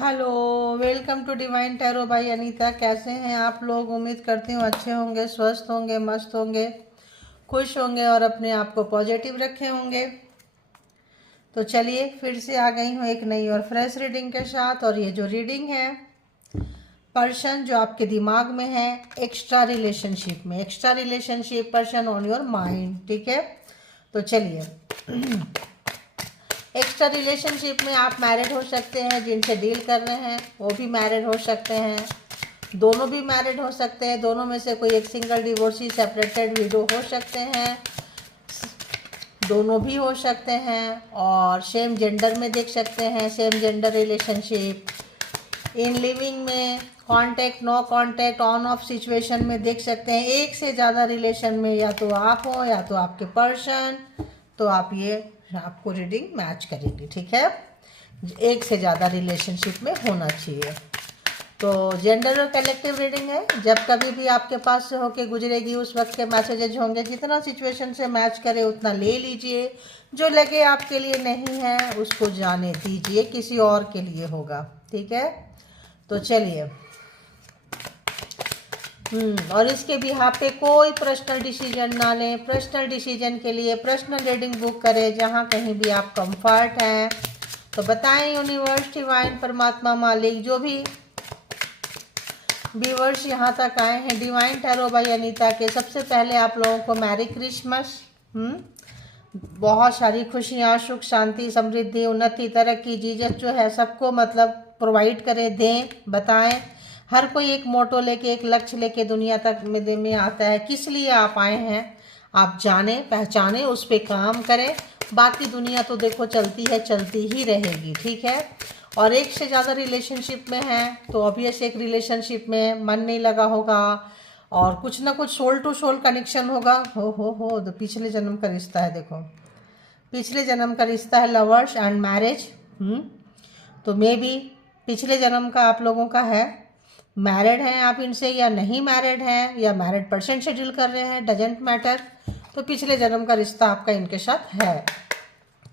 Hello, welcome to divine tarot by Anita. कैसे हैं आप लोग? उम्मीद करती हूँ अच्छे होंगे, स्वस्थ होंगे, मस्त होंगे, खुश होंगे और अपने आप को पॉजिटिव रखे होंगे। तो चलिए फिर से आ गई हूँ एक नई और फ्रेश रीडिंग के साथ। और ये जो रीडिंग है, पर्सन जो आपके दिमाग में है, extra relationship person on your mind. ठीक है, तो चलिए एक्स्ट्रा रिलेशनशिप में आप मैरिड हो सकते हैं, जिनसे डील कर रहे हैं वो भी मैरिड हो सकते हैं, दोनों भी मैरिड हो सकते हैं, दोनों में से कोई एक सिंगल, डिवोर्सी, सेपरेटेड, विडो हो सकते हैं, दोनों भी हो सकते हैं। और सेम जेंडर में देख सकते हैं, same gender relationship, in living में contact, no contact, on off situation में देख सकते हैं। एक से ज़्यादा रिलेशन में या तो आप हो या तो आपके पर्सन, तो आप ये आपको रीडिंग मैच करेगी। ठीक है, एक से ज़्यादा रिलेशनशिप में होना चाहिए। तो जेंडर और कलेक्टिव रीडिंग है, जब कभी भी आपके पास से होके गुजरेगी उस वक्त के मैसेजेज होंगे। जितना सिचुएशन से मैच करे उतना ले लीजिए, जो लगे आपके लिए नहीं है उसको जाने दीजिए, किसी और के लिए होगा। ठीक है, तो चलिए और इसके बिहाफ पे कोई पर्सनल डिसीजन ना लें। पर्सनल डिसीजन के लिए पर्सनल रीडिंग बुक करें जहाँ कहीं भी आप कंफर्ट हैं। तो बताएं यूनिवर्स, डिवाइन, परमात्मा, मालिक, जो भी व्यूअर्स यहाँ तक आए हैं डिवाइन टैरो बाय अनीता के, सबसे पहले आप लोगों को मैरी क्रिसमस। बहुत सारी खुशियाँ, सुख, शांति, समृद्धि, उन्नति, तरक्की, जीजस जो है सबको मतलब प्रोवाइड करें, दें, बताएं। हर कोई एक मोटो लेके, एक लक्ष्य लेके दुनिया तक में आता है। किस लिए आप आए हैं आप जाने, पहचाने, उस पर काम करें। बाकी दुनिया तो देखो चलती है, चलती ही रहेगी। ठीक है, और एक से ज़्यादा रिलेशनशिप में है तो ऑब्वियस एक रिलेशनशिप में मन नहीं लगा होगा और कुछ ना कुछ सोल टू सोल कनेक्शन होगा। हो तो पिछले जन्म का रिश्ता है, देखो पिछले जन्म का रिश्ता है, लवर्स एंड मैरिज। तो मे बी पिछले जन्म का आप लोगों का है, मैरिड हैं आप इनसे या नहीं मैरिड हैं, या मैरिड पर्सन से डील कर रहे हैं, डजेंट मैटर। तो पिछले जन्म का रिश्ता आपका इनके साथ है।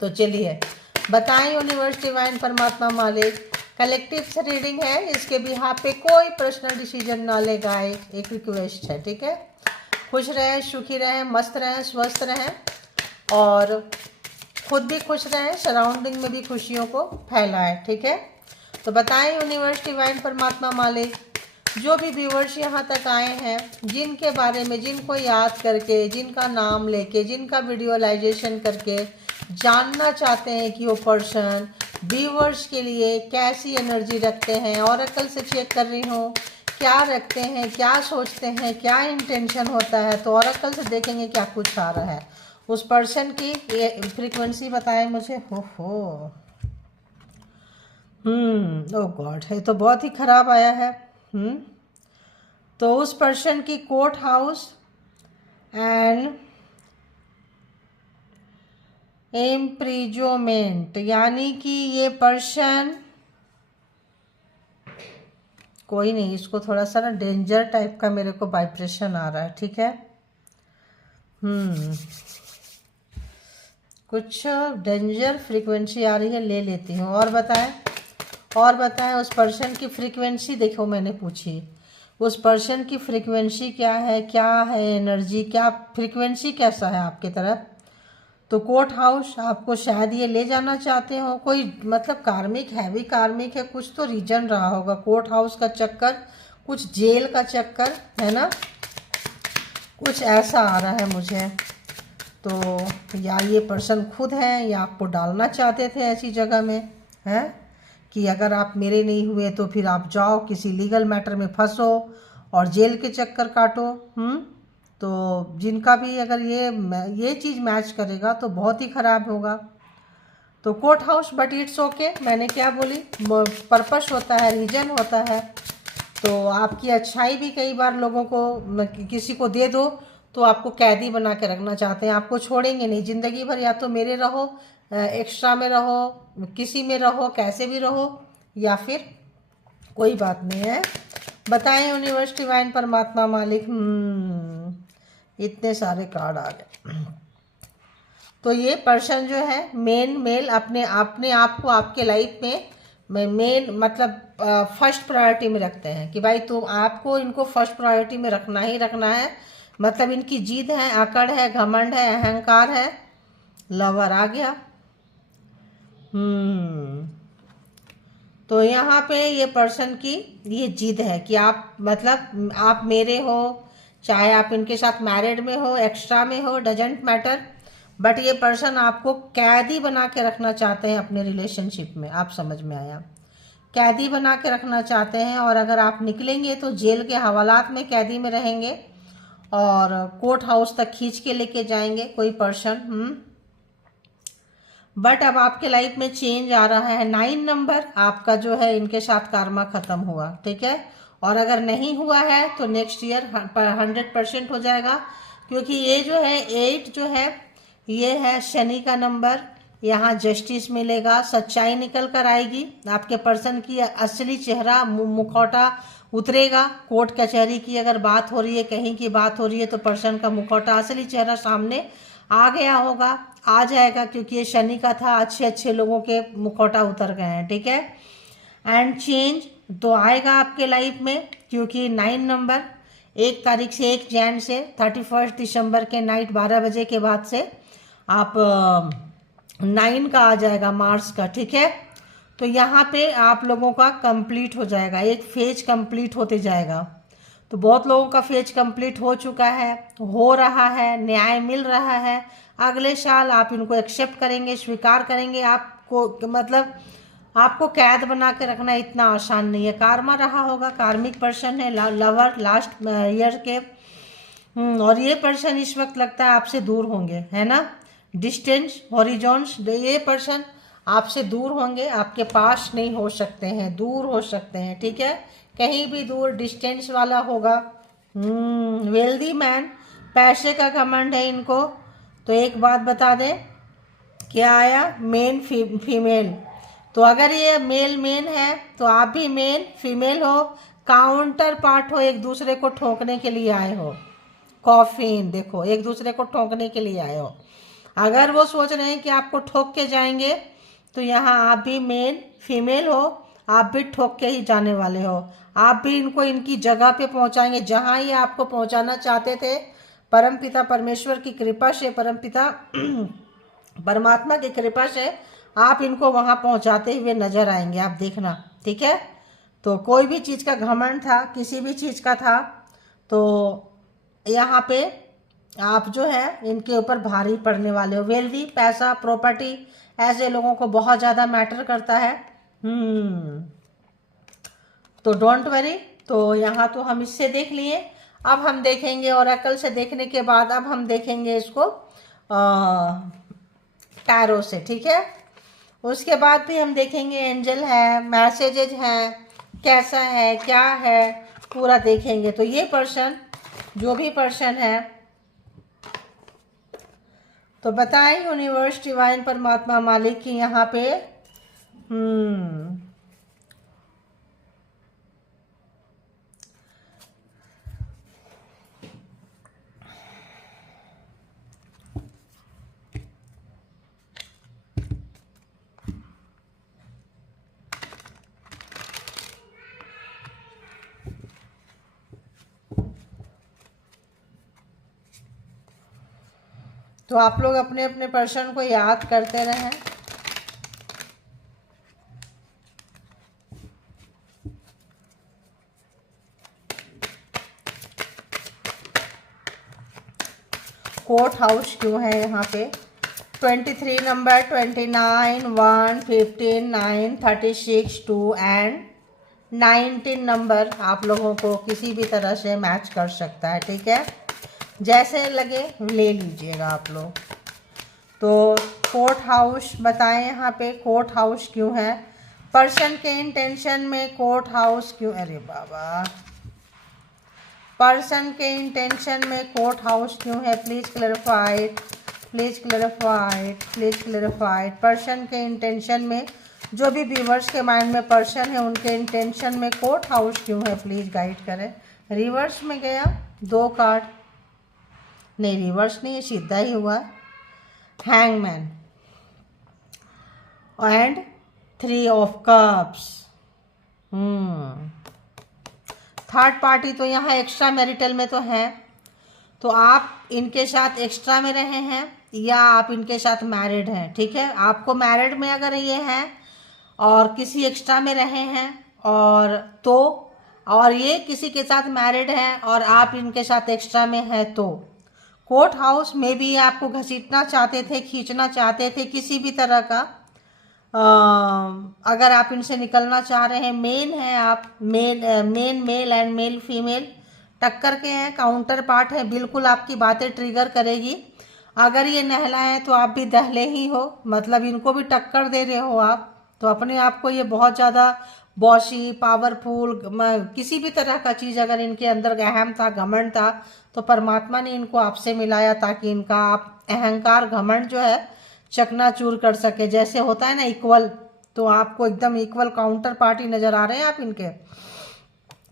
तो चलिए बताएं यूनिवर्स, डिवाइन, परमात्मा, मालिक। कलेक्टिव से रीडिंग है, इसके बिहाफ पे कोई पर्सनल डिसीजन ना ले गाए, एक रिक्वेस्ट है। ठीक है, खुश रहें, सुखी रहें, मस्त रहें, स्वस्थ रहें और खुद भी खुश रहें, सराउंडिंग में भी खुशियों को फैलाएं। ठीक है, तो बताएं यूनिवर्स, डिवाइन, परमात्मा, मालिक, जो भी व्यूवर्स यहाँ तक आए हैं, जिनके बारे में, जिनको याद करके, जिनका नाम लेके, जिनका विजुअलाइजेशन करके जानना चाहते हैं कि वो पर्सन व्यूवर्स के लिए कैसी एनर्जी रखते हैं। ऑरेकल से चेक कर रही हूँ, क्या रखते हैं, क्या सोचते हैं, क्या इंटेंशन होता है। तो ऑरेकल से देखेंगे क्या कुछ आ रहा है। उस पर्सन की ये फ्रीक्वेंसी बताएं मुझे। हो ओ गॉड, है तो बहुत ही खराब आया है। तो उस पर्सन की कोर्ट हाउस एंड इम्प्रिजोमेंट, यानी कि ये पर्सन, कोई नहीं, इसको थोड़ा सा ना डेंजर टाइप का मेरे को वाइब्रेशन आ रहा है। ठीक है, कुछ डेंजर फ्रीक्वेंसी आ रही है, ले लेती हूँ। और बताएं उस पर्सन की फ्रीक्वेंसी। देखो मैंने पूछी उस पर्सन की फ्रीक्वेंसी क्या है एनर्जी, क्या फ्रीक्वेंसी कैसा है आपकी तरफ। तो कोर्ट हाउस, आपको शायद ये ले जाना चाहते हो, कोई मतलब कार्मिक, हैवी कार्मिक है, कुछ तो रीजन रहा होगा। कोर्ट हाउस का चक्कर, कुछ जेल का चक्कर है ना, कुछ ऐसा आ रहा है मुझे। तो या ये पर्सन खुद है या आपको डालना चाहते थे ऐसी जगह में, है कि अगर आप मेरे नहीं हुए तो फिर आप जाओ किसी लीगल मैटर में फंसो और जेल के चक्कर काटो। तो जिनका भी अगर ये चीज़ मैच करेगा तो बहुत ही ख़राब होगा। तो court house, but it's okay. मैंने क्या बोली, पर्पस होता है, रीजन होता है। तो आपकी अच्छाई भी कई बार लोगों को, किसी को दे दो तो आपको कैदी बना के रखना चाहते हैं, आपको छोड़ेंगे नहीं ज़िंदगी भर। या तो मेरे रहो, एक्स्ट्रा में रहो, किसी में रहो, कैसे भी रहो, या फिर कोई बात नहीं है। बताएं यूनिवर्स, डिवाइन, परमात्मा, मालिक। इतने सारे कार्ड आ गए। तो ये पर्सन जो है मेल अपने आप को आपके लाइफ में मेन मतलब फर्स्ट प्रायोरिटी में रखते हैं कि भाई तुम आपको इनको फर्स्ट प्रायोरिटी में रखना ही रखना है। मतलब इनकी जिद है, अकड़ है, घमंड है, अहंकार है। लवर आ गया। तो यहाँ पे ये पर्सन की ये जिद है कि आप मतलब आप मेरे हो, चाहे आप इनके साथ मैरिड में हो, एक्स्ट्रा में हो, डजेंट मैटर, बट ये पर्सन आपको कैदी बना के रखना चाहते हैं अपने रिलेशनशिप में। आप समझ में आया? कैदी बना के रखना चाहते हैं, और अगर आप निकलेंगे तो जेल के हवालात में कैदी में रहेंगे और कोर्ट हाउस तक खींच के लेके जाएंगे कोई पर्सन। बट अब आपके लाइफ में चेंज आ रहा है। 9 नंबर आपका जो है इनके साथ कार्मा खत्म हुआ, ठीक है। और अगर नहीं हुआ है तो नेक्स्ट ईयर 100% हो जाएगा, क्योंकि ये जो है 8 जो है ये है शनि का नंबर। यहाँ जस्टिस मिलेगा, सच्चाई निकल कर आएगी, आपके पर्सन की असली चेहरा मुखौटा उतरेगा। कोर्ट कचहरी की अगर बात हो रही है, कहीं की बात हो रही है, तो पर्सन का मुखौटा असली चेहरा सामने आ गया होगा, आ जाएगा, क्योंकि ये शनि का था। अच्छे अच्छे लोगों के मुखौटा उतर गए हैं, ठीक है। एंड चेंज तो आएगा आपके लाइफ में, क्योंकि 9 नंबर 1 तारीख से 1 जैन से 31 दिसंबर के नाइट 12 बजे के बाद से आप 9 का आ जाएगा, मार्स का, ठीक है। तो यहाँ पे आप लोगों का कंप्लीट हो जाएगा, एक फेज कंप्लीट होते जाएगा। तो बहुत लोगों का फेज कंप्लीट हो चुका है, हो रहा है, न्याय मिल रहा है। अगले साल आप इनको एक्सेप्ट करेंगे, स्वीकार करेंगे। आपको मतलब आपको कैद बना के रखना इतना आसान नहीं है। कार्मा रहा होगा, कार्मिक पर्सन है, लवर लास्ट ईयर के। और ये पर्सन इस वक्त लगता है आपसे दूर होंगे, है ना। डिस्टेंस हॉरिजॉन्स, ये पर्सन आपसे दूर होंगे, आपके पास नहीं हो सकते हैं, दूर हो सकते हैं, ठीक है। कहीं भी दूर डिस्टेंस वाला होगा। वेल्दी मैन, पैसे का घमंड है इनको। तो एक बात बता दें, क्या आया, मेन फीमेल। तो अगर ये मेल मेन है तो आप भी मेन फीमेल हो, काउंटर पार्ट हो, एक दूसरे को ठोकने के लिए आए हो। कॉफिन देखो, एक दूसरे को ठोकने के लिए आए हो। अगर वो सोच रहे हैं कि आपको ठोक के जाएंगे, तो यहाँ आप भी मेन फीमेल हो, आप भी ठोक के ही जाने वाले हो। आप भी इनको इनकी जगह पे पहुंचाएंगे जहां ये आपको पहुंचाना चाहते थे। परमपिता परमेश्वर की कृपा से, परमपिता परमात्मा की कृपा से आप इनको वहां पहुंचाते हुए नजर आएंगे, आप देखना, ठीक है। तो कोई भी चीज़ का घमंड था, किसी भी चीज़ का था, तो यहाँ पे आप जो है इनके ऊपर भारी पड़ने वाले हो। वेल्दी, पैसा, प्रॉपर्टी, ऐसे लोगों को बहुत ज़्यादा मैटर करता है। तो डोंट वरी। तो यहाँ तो हम इससे देख लिए, अब हम देखेंगे ओरेकल से देखने के बाद अब हम देखेंगे इसको टैरो से, ठीक है। उसके बाद भी हम देखेंगे एंजल है, मैसेजेज हैं, कैसा है, क्या है, पूरा देखेंगे। तो ये पर्सन, जो भी पर्सन है, तो बताएं यूनिवर्स, डिवाइन, परमात्मा, मालिक की यहाँ पे तो आप लोग अपने अपने पर्सन को याद करते रहें। कोर्ट हाउस क्यों है यहाँ पे? 23 नंबर, 29, 1, 15, 9, 36, 2 एंड 19 नंबर आप लोगों को किसी भी तरह से मैच कर सकता है, ठीक है। जैसे लगे ले लीजिएगा आप लोग। तो कोर्ट हाउस बताएं यहाँ पे, कोर्ट हाउस क्यों है? पर्सन के इंटेंशन में कोर्ट हाउस क्यों? अरे बाबा, पर्सन के इंटेंशन में कोर्ट हाउस क्यों है? Please clarified, please clarified, please clarified. Person के इंटेंशन में, जो भी व्यूवर्स के माइंड में पर्सन है, उनके इंटेंशन में कोर्ट हाउस क्यों है? प्लीज़ गाइड करें। रिवर्स में गया 2 कार्ड, नहीं रिवर्स नहीं, सीधा ही हुआ। Hangman and 3 of cups. Third party तो यहाँ एक्स्ट्रा मैरिटल में तो है, तो आप इनके साथ एक्स्ट्रा में रहे हैं या आप इनके साथ मैरिड हैं, ठीक है। आपको मैरिड में अगर ये हैं और किसी एक्स्ट्रा में रहे हैं और ये किसी के साथ मैरिड हैं और आप इनके साथ एक्स्ट्रा में हैं, तो कोर्ट हाउस में भी आपको घसीटना चाहते थे, खींचना चाहते थे किसी भी तरह का। अगर आप इनसे निकलना चाह रहे हैं, मेन है आप, main male and male female टक्कर के हैं, काउंटर पार्ट है, बिल्कुल आपकी बातें ट्रिगर करेगी। अगर ये नहला है तो आप भी दहले ही हो, मतलब इनको भी टक्कर दे रहे हो आप, तो अपने आप को ये बहुत ज़्यादा बॉशी, पावरफुल, किसी भी तरह का चीज़ अगर इनके अंदर अहम था, घमंड था, तो परमात्मा ने इनको आपसे मिलाया ताकि इनका आप अहंकार, घमंड जो है चकनाचूर कर सके। जैसे होता है ना इक्वल, तो आपको एकदम इक्वल काउंटर पार्टी नज़र आ रहे हैं आप इनके।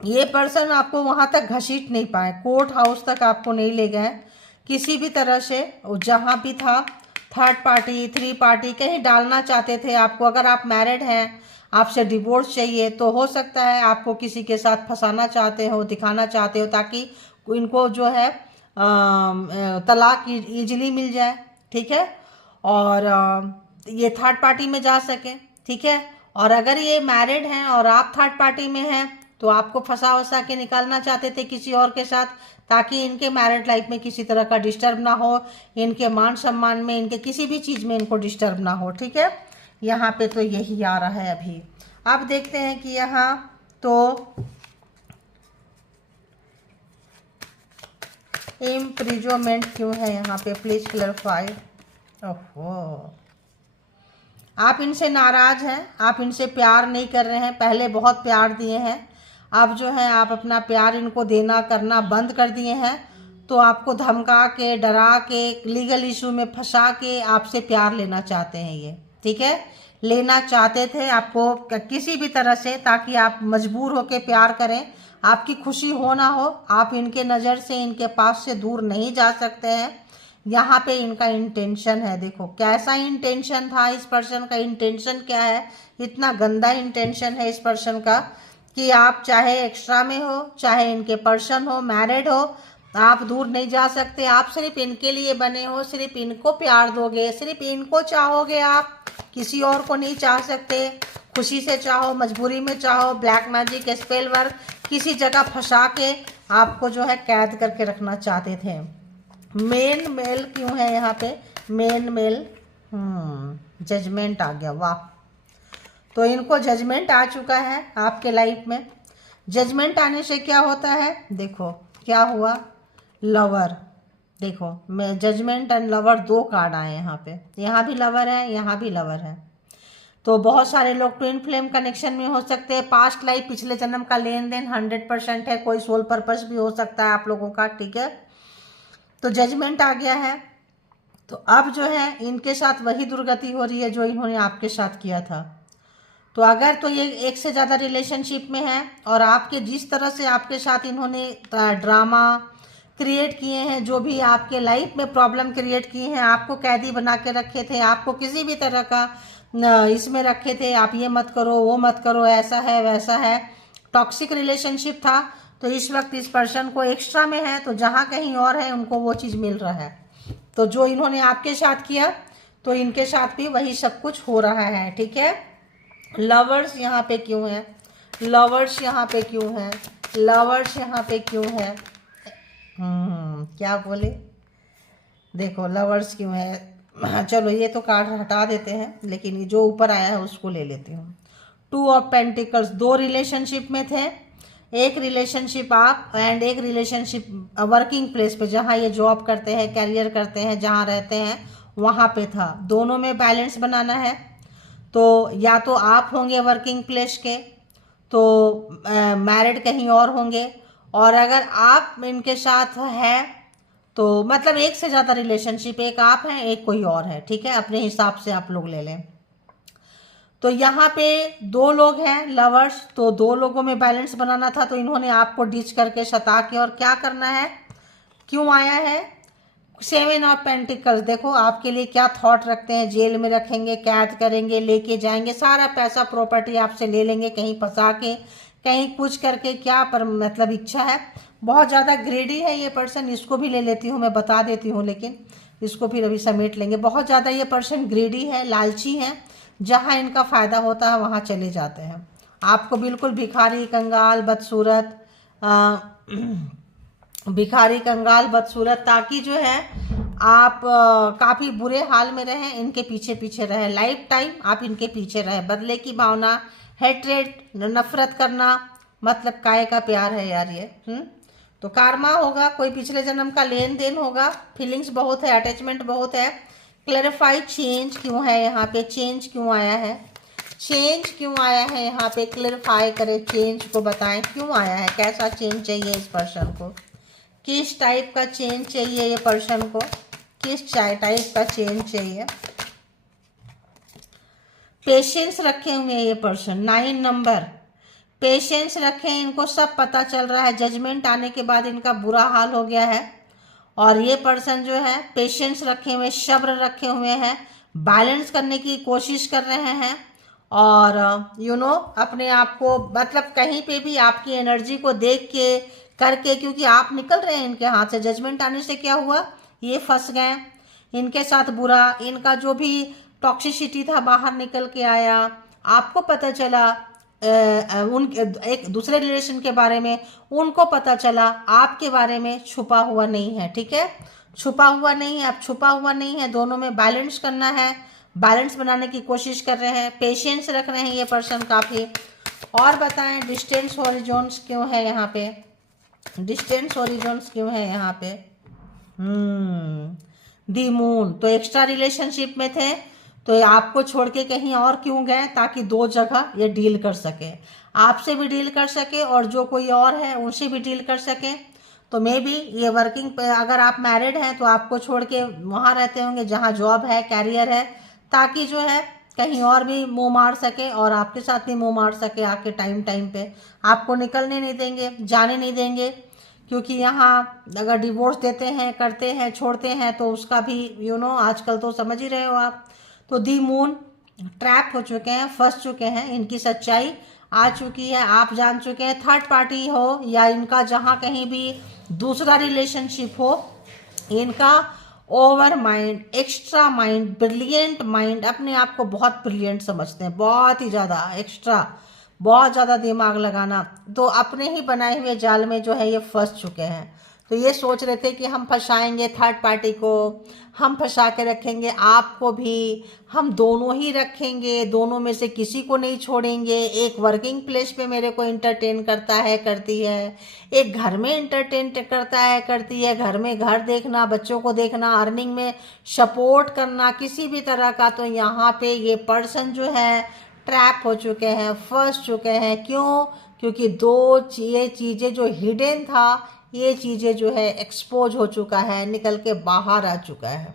ये पर्सन आपको वहाँ तक घसीट नहीं पाए, कोर्ट हाउस तक आपको नहीं ले गए किसी भी तरह से। जहाँ भी था थर्ड पार्टी, 3 पार्टी कहीं डालना चाहते थे आपको। अगर आप मैरिड हैं, आपसे डिवोर्स चाहिए, तो हो सकता है आपको किसी के साथ फंसाना चाहते हो, दिखाना चाहते हो ताकि इनको जो है तलाक ईजिली मिल जाए, ठीक है, और ये थर्ड पार्टी में जा सके, ठीक है। और अगर ये मैरिड हैं और आप थर्ड पार्टी में हैं, तो आपको फंसा वसा के निकालना चाहते थे किसी और के साथ ताकि इनके मैरिड लाइफ में किसी तरह का डिस्टर्ब ना हो, इनके मान सम्मान में, इनके किसी भी चीज़ में इनको डिस्टर्ब ना हो, ठीक है। यहाँ पे तो यही आ रहा है अभी। अब देखते हैं कि यहाँ तो इम्प्रिजनमेंट क्यों है यहाँ पे, प्लीज क्लैरिफाई। ओहो, आप इनसे नाराज हैं, आप इनसे प्यार नहीं कर रहे हैं, पहले बहुत प्यार दिए हैं, अब जो है आप अपना प्यार इनको देना करना बंद कर दिए हैं। तो आपको धमका के, डरा के, लीगल इशू में फंसा के आपसे प्यार लेना चाहते हैं ये, ठीक है। लेना चाहते थे आपको किसी भी तरह से ताकि आप मजबूर होके प्यार करें, आपकी खुशी हो ना हो, आप इनके नज़र से, इनके पास से दूर नहीं जा सकते हैं। यहाँ पे इनका इंटेंशन है, देखो कैसा इंटेंशन था इस पर्सन का, इंटेंशन क्या है, इतना गंदा इंटेंशन है इस पर्सन का कि आप चाहे एक्स्ट्रा में हो, चाहे इनके पर्सन हो, मैरिड हो, आप दूर नहीं जा सकते। आप सिर्फ इनके लिए बने हो, सिर्फ इनको प्यार दोगे, सिर्फ इनको चाहोगे, आप किसी और को नहीं चाह सकते। खुशी से चाहो, मजबूरी में चाहो, ब्लैक मैजिक, स्पेल वर्क, किसी जगह फंसा के आपको जो है कैद करके रखना चाहते थे। मेन मेल क्यों है यहाँ पे, मेन मेल, जजमेंट आ गया, वाह। तो इनको जजमेंट आ चुका है आपके लाइफ में। जजमेंट आने से क्या होता है, देखो क्या हुआ, लवर, देखो मैं जजमेंट एंड लवर 2 कार्ड आए यहाँ पे, यहाँ भी लवर है, यहाँ भी लवर है। तो बहुत सारे लोग ट्विन फ्लेम कनेक्शन में हो सकते हैं, पास्ट लाइफ, पिछले जन्म का लेन देन 100% है, कोई सोल पर्पस भी हो सकता है आप लोगों का, ठीक है। तो जजमेंट आ गया है, तो अब जो है इनके साथ वही दुर्गति हो रही है जो इन्होंने आपके साथ किया था। तो अगर तो ये एक से ज़्यादा रिलेशनशिप में है और आपके जिस तरह से आपके साथ इन्होंने ड्रामा क्रिएट किए हैं, जो भी आपके लाइफ में प्रॉब्लम क्रिएट किए हैं, आपको कैदी बना के रखे थे, आपको किसी भी तरह का इसमें रखे थे, आप ये मत करो, वो मत करो, ऐसा है वैसा है, टॉक्सिक रिलेशनशिप था। तो इस वक्त इस पर्सन को एक्स्ट्रा में है, तो जहाँ कहीं और है उनको वो चीज़ मिल रहा है। तो जो इन्होंने आपके साथ किया तो इनके साथ भी वही सब कुछ हो रहा है, ठीक है। लवर्स यहाँ पे क्यों है, लवर्स यहाँ पे क्यों है, लवर्स यहाँ पे क्यों है, क्या बोले, देखो लवर्स क्यों है। चलो ये तो कार्ड हटा देते हैं, लेकिन जो ऊपर आया है उसको ले लेती हूँ। 2 ऑफ पेंटिकल्स, 2 रिलेशनशिप में थे, एक रिलेशनशिप आप एंड एक रिलेशनशिप वर्किंग प्लेस पे, जहाँ ये जॉब करते हैं, कैरियर करते हैं, जहाँ रहते हैं वहाँ पे था। दोनों में बैलेंस बनाना है। तो या तो आप होंगे वर्किंग प्लेस के, तो मैरिड कहीं और होंगे, और अगर आप इनके साथ हैं तो मतलब एक से ज़्यादा रिलेशनशिप, एक आप हैं एक कोई और है, ठीक है, अपने हिसाब से आप लोग ले लें। तो यहाँ पे 2 लोग हैं लवर्स, तो 2 लोगों में बैलेंस बनाना था, तो इन्होंने आपको डिच करके सता के, और क्या करना है, क्यों आया है, सेवन ऑफ पेंटिकल्स, देखो आपके लिए क्या थॉट रखते हैं, जेल में रखेंगे, कैद करेंगे, लेके जाएंगे, सारा पैसा प्रॉपर्टी आपसे ले लेंगे, कहीं फंसा के, कहीं कुछ करके, क्या पर मतलब इच्छा है, बहुत ज़्यादा ग्रेडी है ये पर्सन। इसको भी ले लेती हूँ, मैं बता देती हूँ, लेकिन इसको फिर अभी समेट लेंगे। बहुत ज़्यादा ये पर्सन ग्रेडी है, लालची है, जहाँ इनका फ़ायदा होता है वहाँ चले जाते हैं। आपको बिल्कुल भिखारी, कंगाल, बदसूरत, भिखारी, कंगाल, बदसूरत, ताकि जो है आप काफ़ी बुरे हाल में रहें, इनके पीछे पीछे रहें, लाइफ टाइम आप इनके पीछे रहें। बदले की भावना, हेट्रेड, नफरत करना, मतलब काय का प्यार है यार ये। तो कारमा होगा, कोई पिछले जन्म का लेन देन होगा, फीलिंग्स बहुत है, अटैचमेंट बहुत है। क्लैरिफाई, चेंज क्यों है यहाँ पे, चेंज क्यों आया है, चेंज क्यों आया है यहाँ पे, क्लैरिफाई करें, चेंज को बताएं क्यों आया है, कैसा चेंज चाहिए इस पर्सन को, किस टाइप का चेंज चाहिए ये पर्सन को, किस टाइप का चेंज चाहिए। पेशेंस रखे हुए ये पर्सन, 9 नंबर, पेशेंस रखें, इनको सब पता चल रहा है, जजमेंट आने के बाद इनका बुरा हाल हो गया है। और ये पर्सन जो है पेशेंस रखे हुए, सब्र रखे हुए हैं, बैलेंस करने की कोशिश कर रहे हैं। और अपने आप को, मतलब कहीं पे भी आपकी एनर्जी को देख के करके, क्योंकि आप निकल रहे हैं इनके हाथ से। जजमेंट आने से क्या हुआ, ये फंस गए, इनके साथ बुरा, इनका जो भी टॉक्सिसिटी था बाहर निकल के आया। आपको पता चला उन एक दूसरे रिलेशन के बारे में, उनको पता चला, आपके बारे में छुपा हुआ नहीं है, ठीक है, छुपा हुआ नहीं है, अब छुपा हुआ नहीं है, दोनों में बैलेंस करना है, बैलेंस बनाने की कोशिश कर रहे हैं, पेशेंस रख रहे हैं ये पर्सन काफ़ी। और बताएं डिस्टेंस हॉरिजॉन्स क्यों है यहाँ पे, डिस्टेंस हॉरिजॉन्स क्यों है यहाँ पे। दी मून, तो एक्स्ट्रा रिलेशनशिप में थे, तो आपको छोड़ के कहीं और क्यों गए, ताकि 2 जगह ये डील कर सके, आपसे भी डील कर सके और जो कोई और है उनसे भी डील कर सके। तो मे बी ये वर्किंग पे, अगर आप मैरिड हैं तो आपको छोड़ के वहाँ रहते होंगे जहाँ जॉब है, कैरियर है, ताकि जो है कहीं और भी मुंह मार सके और आपके साथ भी मुंह मार सके आके, टाइम टाइम पे आपको निकलने नहीं देंगे, जाने नहीं देंगे। क्योंकि यहाँ अगर डिवोर्स देते हैं, करते हैं, छोड़ते हैं, तो उसका भी आजकल तो समझ ही रहे हो आप। तो दी मून ट्रैप हो चुके हैं, फंस चुके हैं, इनकी सच्चाई आ चुकी है, आप जान चुके हैं। थर्ड पार्टी हो या इनका जहाँ कहीं भी दूसरा रिलेशनशिप हो, इनका over mind, extra mind, brilliant mind, अपने आप को बहुत ब्रिलियंट समझते हैं, बहुत ही ज़्यादा एक्स्ट्रा, बहुत ज़्यादा दिमाग लगाना, तो अपने ही बनाए हुए जाल में जो है ये फंस चुके हैं। तो ये सोच रहे थे कि हम फंसाएंगे थर्ड पार्टी को, हम फंसा के रखेंगे आपको भी, हम दोनों ही रखेंगे, दोनों में से किसी को नहीं छोड़ेंगे। एक वर्किंग प्लेस पे मेरे को इंटरटेन करता है, करती है, एक घर में इंटरटेन करता है, करती है, घर में घर देखना, बच्चों को देखना, अर्निंग में सपोर्ट करना किसी भी तरह का। तो यहाँ पे ये पर्सन जो है ट्रैप हो चुके हैं, फंस चुके हैं। क्यों? क्योंकि ये चीज़ें जो हिडन था, ये चीज़ें जो है एक्सपोज हो चुका है, निकल के बाहर आ चुका है।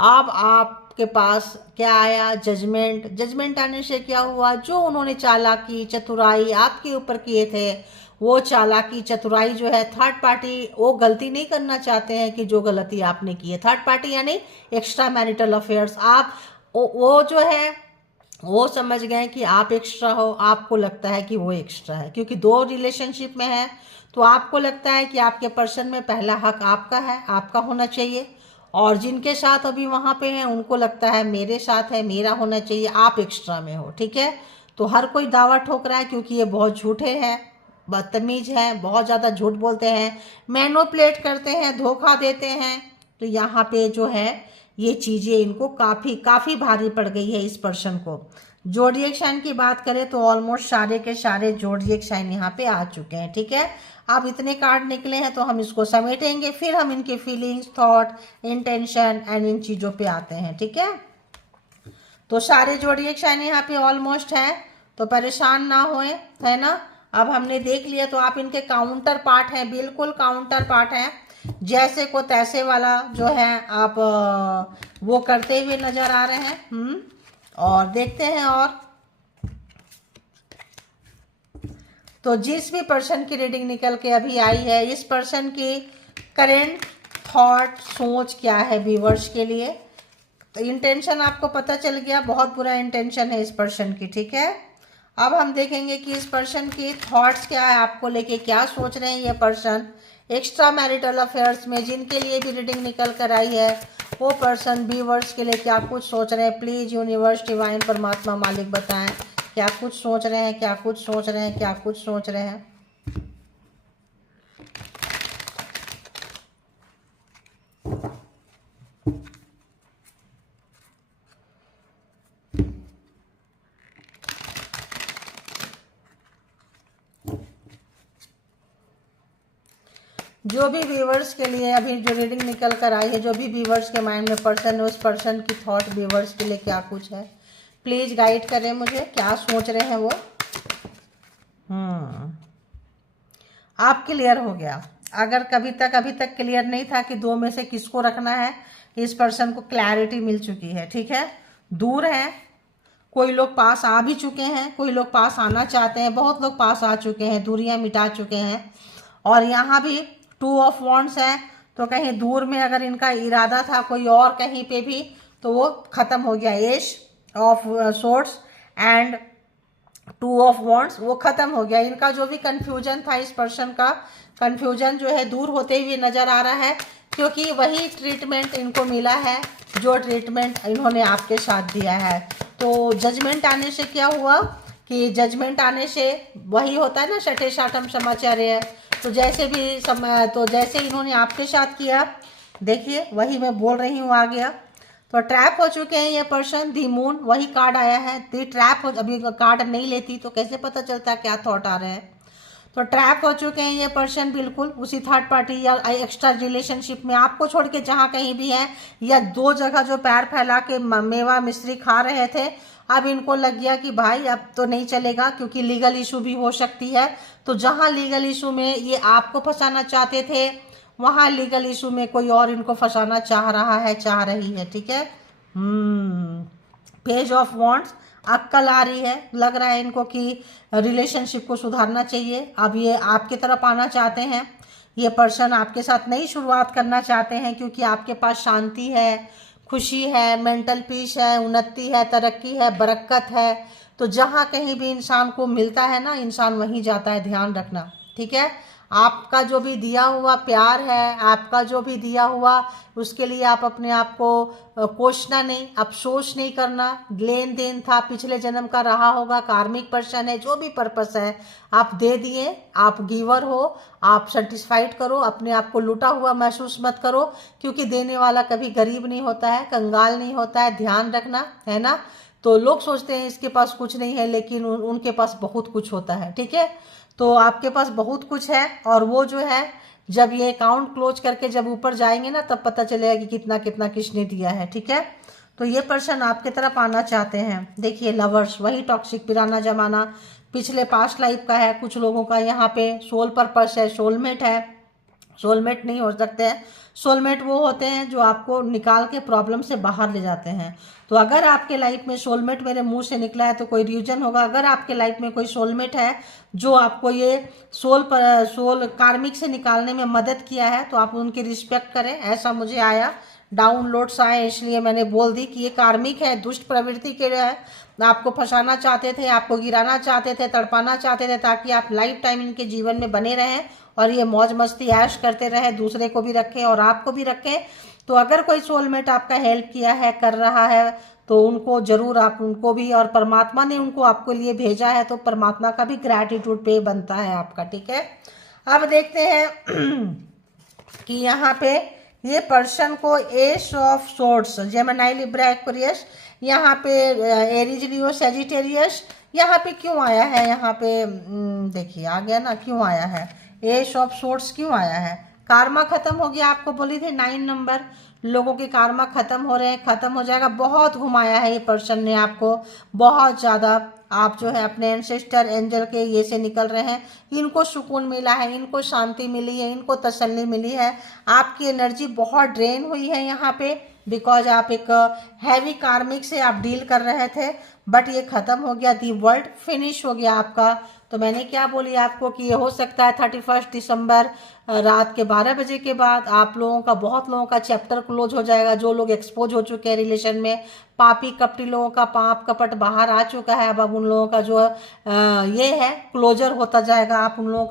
अब आपके पास क्या आया, जजमेंट। जजमेंट आने से क्या हुआ, जो उन्होंने चालाकी चतुराई आपके ऊपर किए थे, वो चालाकी चतुराई जो है, थर्ड पार्टी वो गलती नहीं करना चाहते हैं कि जो गलती आपने की है। थर्ड पार्टी यानी एक्स्ट्रा मैरिटल अफेयर्स, आप वो जो है वो समझ गए कि आप एक्स्ट्रा हो, आपको लगता है कि वो एक्स्ट्रा है, क्योंकि 2 रिलेशनशिप में है, तो आपको लगता है कि आपके पर्सन में पहला हक आपका है, आपका होना चाहिए। और जिनके साथ अभी वहाँ पे हैं उनको लगता है मेरे साथ है, मेरा होना चाहिए, आप एक्स्ट्रा में हो, ठीक है। तो हर कोई दावा ठोक रहा है, क्योंकि ये बहुत झूठे हैं, बदतमीज हैं, बहुत ज़्यादा झूठ बोलते हैं, मैनिपुलेट करते हैं, धोखा देते हैं। तो यहाँ पे जो है ये चीज़ें इनको काफ़ी भारी पड़ गई है इस पर्सन को। जोडिएक साइन की बात करें तो ऑलमोस्ट सारे के सारे जोडिएक साइन यहाँ पे आ चुके हैं, ठीक है। अब इतने कार्ड निकले हैं तो हम इसको समेटेंगे, फिर हम इनके feelings, thought, intention and in चीज़ों पे आते हैं, ठीक है। तो सारे जोडिएक साइन यहाँ पे ऑलमोस्ट है, तो परेशान ना होए, है ना। अब हमने देख लिया, तो आप इनके काउंटर पार्ट हैं, बिल्कुल काउंटर पार्ट हैं, जैसे को तैसे वाला जो है आप वो करते हुए नजर आ रहे हैं। और देखते हैं, और तो जिस भी पर्सन की रीडिंग निकल के अभी आई है, इस पर्सन की करेंट थॉट, सोच क्या है व्यूअर्स के लिए। तो इंटेंशन आपको पता चल गया, बहुत बुरा इंटेंशन है इस पर्सन की, ठीक है। अब हम देखेंगे कि इस पर्सन की थॉट्स क्या है, आपको लेके क्या सोच रहे हैं ये पर्सन एक्स्ट्रा मैरिटल अफेयर्स में। जिनके लिए भी रीडिंग निकल कर आई है वो पर्सन व्यूअर्स के लिए क्या कुछ सोच रहे हैं। प्लीज़ यूनिवर्स, डिवाइन, परमात्मा, मालिक बताएं क्या कुछ सोच रहे हैं, क्या कुछ सोच रहे हैं, क्या कुछ सोच रहे हैं। जो भी व्यूवर्स के लिए अभी जो रीडिंग निकल कर आई है, जो भी व्यूवर्स के माइंड में पर्सन है, उस पर्सन की थॉट व्यूवर्स के लिए क्या कुछ है, प्लीज़ गाइड करें मुझे, क्या सोच रहे हैं वो। आप क्लियर हो गया। अगर अभी तक क्लियर नहीं था कि दो में से किसको रखना है, इस पर्सन को क्लैरिटी मिल चुकी है, ठीक है। दूर है, कोई लोग पास आ भी चुके हैं, कोई लोग पास आना चाहते हैं, बहुत लोग पास आ चुके हैं, दूरियां मिटा चुके हैं। और यहाँ भी 2 ऑफ वॉन्ड्स है, तो कहीं दूर में अगर इनका इरादा था कोई और कहीं पे भी, तो वो ख़त्म हो गया। Ace of swords and 2 of wands वो ख़त्म हो गया। इनका जो भी कन्फ्यूजन था, इस पर्सन का कन्फ्यूजन जो है दूर होते हुए नज़र आ रहा है, क्योंकि वही ट्रीटमेंट इनको मिला है जो ट्रीटमेंट इन्होंने आपके साथ दिया है। तो जजमेंट आने से क्या हुआ कि जजमेंट आने से वही होता है ना, शठे शाठम समाचार्य। तो जैसे भी तो जैसे इन्होंने आपके साथ किया, देखिए वही मैं बोल रही हूँ आ गया। तो ट्रैप हो चुके हैं ये पर्सन। दी मून वही कार्ड आया है। दी ट्रैप हो, अभी कार्ड नहीं लेती तो कैसे पता चलता क्या थॉट आ रहे हैं। तो ट्रैप हो चुके हैं ये पर्सन बिल्कुल उसी थर्ड पार्टी या एक्स्ट्रा रिलेशनशिप में, आपको छोड़ के जहाँ कहीं भी है, या 2 जगह जो पैर फैला के मेवा मिश्री खा रहे थे, अब इनको लग गया कि भाई अब तो नहीं चलेगा, क्योंकि लीगल इशू भी हो सकती है। तो जहाँ लीगल इशू में ये आपको फंसाना चाहते थे, वहाँ लीगल इशू में कोई और इनको फंसाना चाह रहा है, चाह रही है, ठीक है। पेज ऑफ वॉन्ड्स, अक्कल आ रही है, लग रहा है इनको कि रिलेशनशिप को सुधारना चाहिए। अब ये आपकी तरफ आना चाहते हैं, ये पर्सन आपके साथ नई शुरुआत करना चाहते हैं, क्योंकि आपके पास शांति है, खुशी है, मेंटल पीस है, उन्नति है, तरक्की है, बरकत है। तो जहाँ कहीं भी इंसान को मिलता है ना, इंसान वहीं जाता है, ध्यान रखना, ठीक है। आपका जो भी दिया हुआ प्यार है, आपका जो भी दिया हुआ, उसके लिए आप अपने आप को कोसना नहीं, अफसोस नहीं करना। लेन देन था, पिछले जन्म का रहा होगा, कार्मिक पर्सन है, जो भी पर्पस है आप दे दिए, आप गिवर हो, आप सेटिस्फाइड करो, अपने आप को लूटा हुआ महसूस मत करो, क्योंकि देने वाला कभी गरीब नहीं होता है, कंगाल नहीं होता है, ध्यान रखना, है ना। तो लोग सोचते हैं इसके पास कुछ नहीं है, लेकिन उनके पास बहुत कुछ होता है, ठीक है। तो आपके पास बहुत कुछ है, और वो जो है जब ये अकाउंट क्लोज करके जब ऊपर जाएंगे ना, तब पता चलेगा कि कितना कितना किसने दिया है, ठीक है। तो ये पर्सन आपके तरफ आना चाहते हैं। देखिए लवर्स, वही टॉक्सिक पुराना जमाना, पिछले पास्ट लाइफ का है कुछ लोगों का। यहाँ पे सोल पर्पस है, सोलमेट है। सोलमेट नहीं हो सकते हैं, सोलमेट वो होते हैं जो आपको निकाल के प्रॉब्लम से बाहर ले जाते हैं। तो अगर आपके लाइफ में सोलमेट मेरे मुंह से निकला है तो कोई रीजन होगा। अगर आपके लाइफ में कोई सोलमेट है जो आपको ये सोल कार्मिक से निकालने में मदद किया है, तो आप उनकी रिस्पेक्ट करें। ऐसा मुझे आया, डाउनलोड्स आए, इसलिए मैंने बोल दी कि ये कार्मिक है, दुष्ट प्रवृत्ति के है, आपको फंसाना चाहते थे, आपको गिराना चाहते थे, तड़पाना चाहते थे, ताकि आप लाइफ टाइम इनके जीवन में बने रहें और ये मौज मस्ती ऐश करते रहे, दूसरे को भी रखें और आपको भी रखें। तो अगर कोई सोलमेट आपका हेल्प किया है, कर रहा है, तो उनको जरूर आप उनको भी, और परमात्मा ने उनको आपके लिए भेजा है, तो परमात्मा का भी ग्रैटिट्यूड पे बनता है आपका, ठीक है। अब देखते हैं कि यहाँ पे ये पर्सन को S of swords, Gemini, Libra, Aquarius, यहाँ पे एरीज, लियो, सजिटेरियस, यहाँ पे क्यों आया है। यहाँ पे देखिए आ गया ना, क्यों आया है एस ऑफ सोर्ड्स, क्यों आया है। कार्मा खत्म हो गया, आपको बोली थी 9 नंबर, लोगों के कार्मा खत्म हो रहे हैं, खत्म हो जाएगा। बहुत घुमाया है ये पर्सन ने आपको, बहुत ज़्यादा। आप जो है अपने एंसेस्टर एंजल के ये से निकल रहे हैं, इनको सुकून मिला है, इनको शांति मिली है, इनको तसल्ली मिली है। आपकी एनर्जी बहुत ड्रेन हुई है यहाँ पे, बिकॉज आप एक हैवी कार्मिक से आप डील कर रहे थे, बट ये खत्म हो गया, दी वर्ल्ड फिनिश हो गया आपका। तो मैंने क्या बोली आपको कि ये हो सकता है 31 दिसंबर रात के 12 बजे के बाद आप लोगों का, बहुत लोगों का चैप्टर क्लोज हो जाएगा। जो लोग एक्सपोज हो चुके हैं रिलेशन में, पापी कपटी लोगों का पाप कपट बाहर आ चुका है। अब उन लोगों का जो ये है क्लोजर होता जाएगा। आप उन लोगों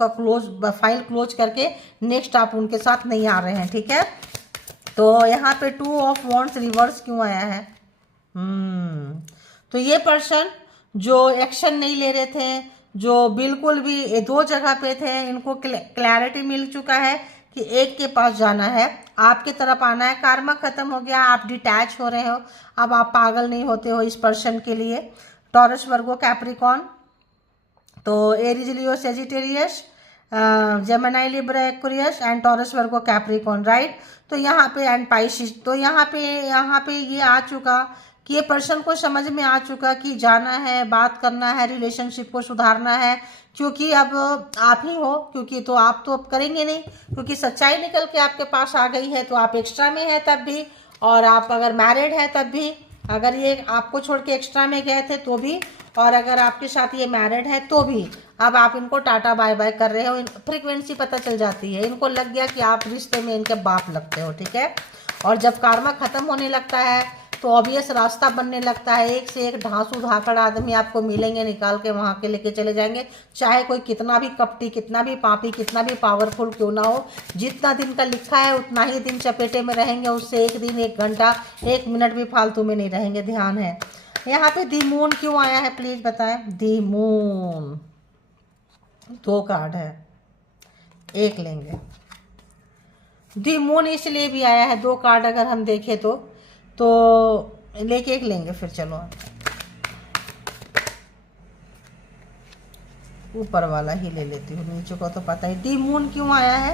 का फाइल क्लोज करके नेक्स्ट आप उनके साथ नहीं आ रहे हैं, ठीक है। तो यहाँ पे 2 ऑफ वॉन्ड्स रिवर्स क्यों आया है? तो ये पर्सन जो एक्शन नहीं ले रहे थे, जो बिल्कुल भी 2 जगह पे थे, इनको क्लैरिटी मिल चुका है कि एक के पास जाना है, आपके तरफ आना है। कार्मा खत्म हो गया, आप डिटैच हो रहे हो, अब आप पागल नहीं होते हो इस पर्सन के लिए। टॉरस वर्गो कैप्रिकॉन, तो Aries Leo Sagittarius, Gemini Libra Aquarius and Taurus Virgo Capricorn, right. तो यहाँ पे एंड पाइसिस, तो यहाँ पे ये आ चुका कि ये पर्सन को समझ में आ चुका कि जाना है, बात करना है, रिलेशनशिप को सुधारना है, क्योंकि अब आप ही हो, क्योंकि तो आप तो अब करेंगे नहीं, क्योंकि सच्चाई निकल के आपके पास आ गई है। तो आप एक्स्ट्रा में है तब भी, और आप अगर मैरिड है तब भी, अगर ये आपको छोड़ के एक्स्ट्रा में गए थे तो भी, और अगर आपके साथ ये मैरिड है तो भी, अब आप इनको टाटा बाय बाय कर रहे हो। फ्रीक्वेंसी पता चल जाती है, इनको लग गया कि आप रिश्ते में इनके बाप लगते हो, ठीक है। और जब कार्मा खत्म होने लगता है तो ऑब्वियस रास्ता बनने लगता है, एक से एक ढांसू धाकड़ आदमी आपको मिलेंगे, निकाल के वहाँ के लेके चले जाएंगे। चाहे कोई कितना भी कपटी, कितना भी पापी, कितना भी पावरफुल क्यों ना हो, जितना दिन का लिखा है उतना ही दिन चपेटे में रहेंगे, उससे एक दिन, एक घंटा, एक मिनट भी फालतू में नहीं रहेंगे, ध्यान है। यहाँ पे दी मून क्यों आया है प्लीज बताएं? दी मून 2 कार्ड है, एक लेंगे। दी मून इसलिए भी आया है, 2 कार्ड अगर हम देखें तो लेके एक लेंगे फिर। चलो ऊपर वाला ही ले लेती हूँ, नीचे को तो पता ही। दी मून क्यों आया है?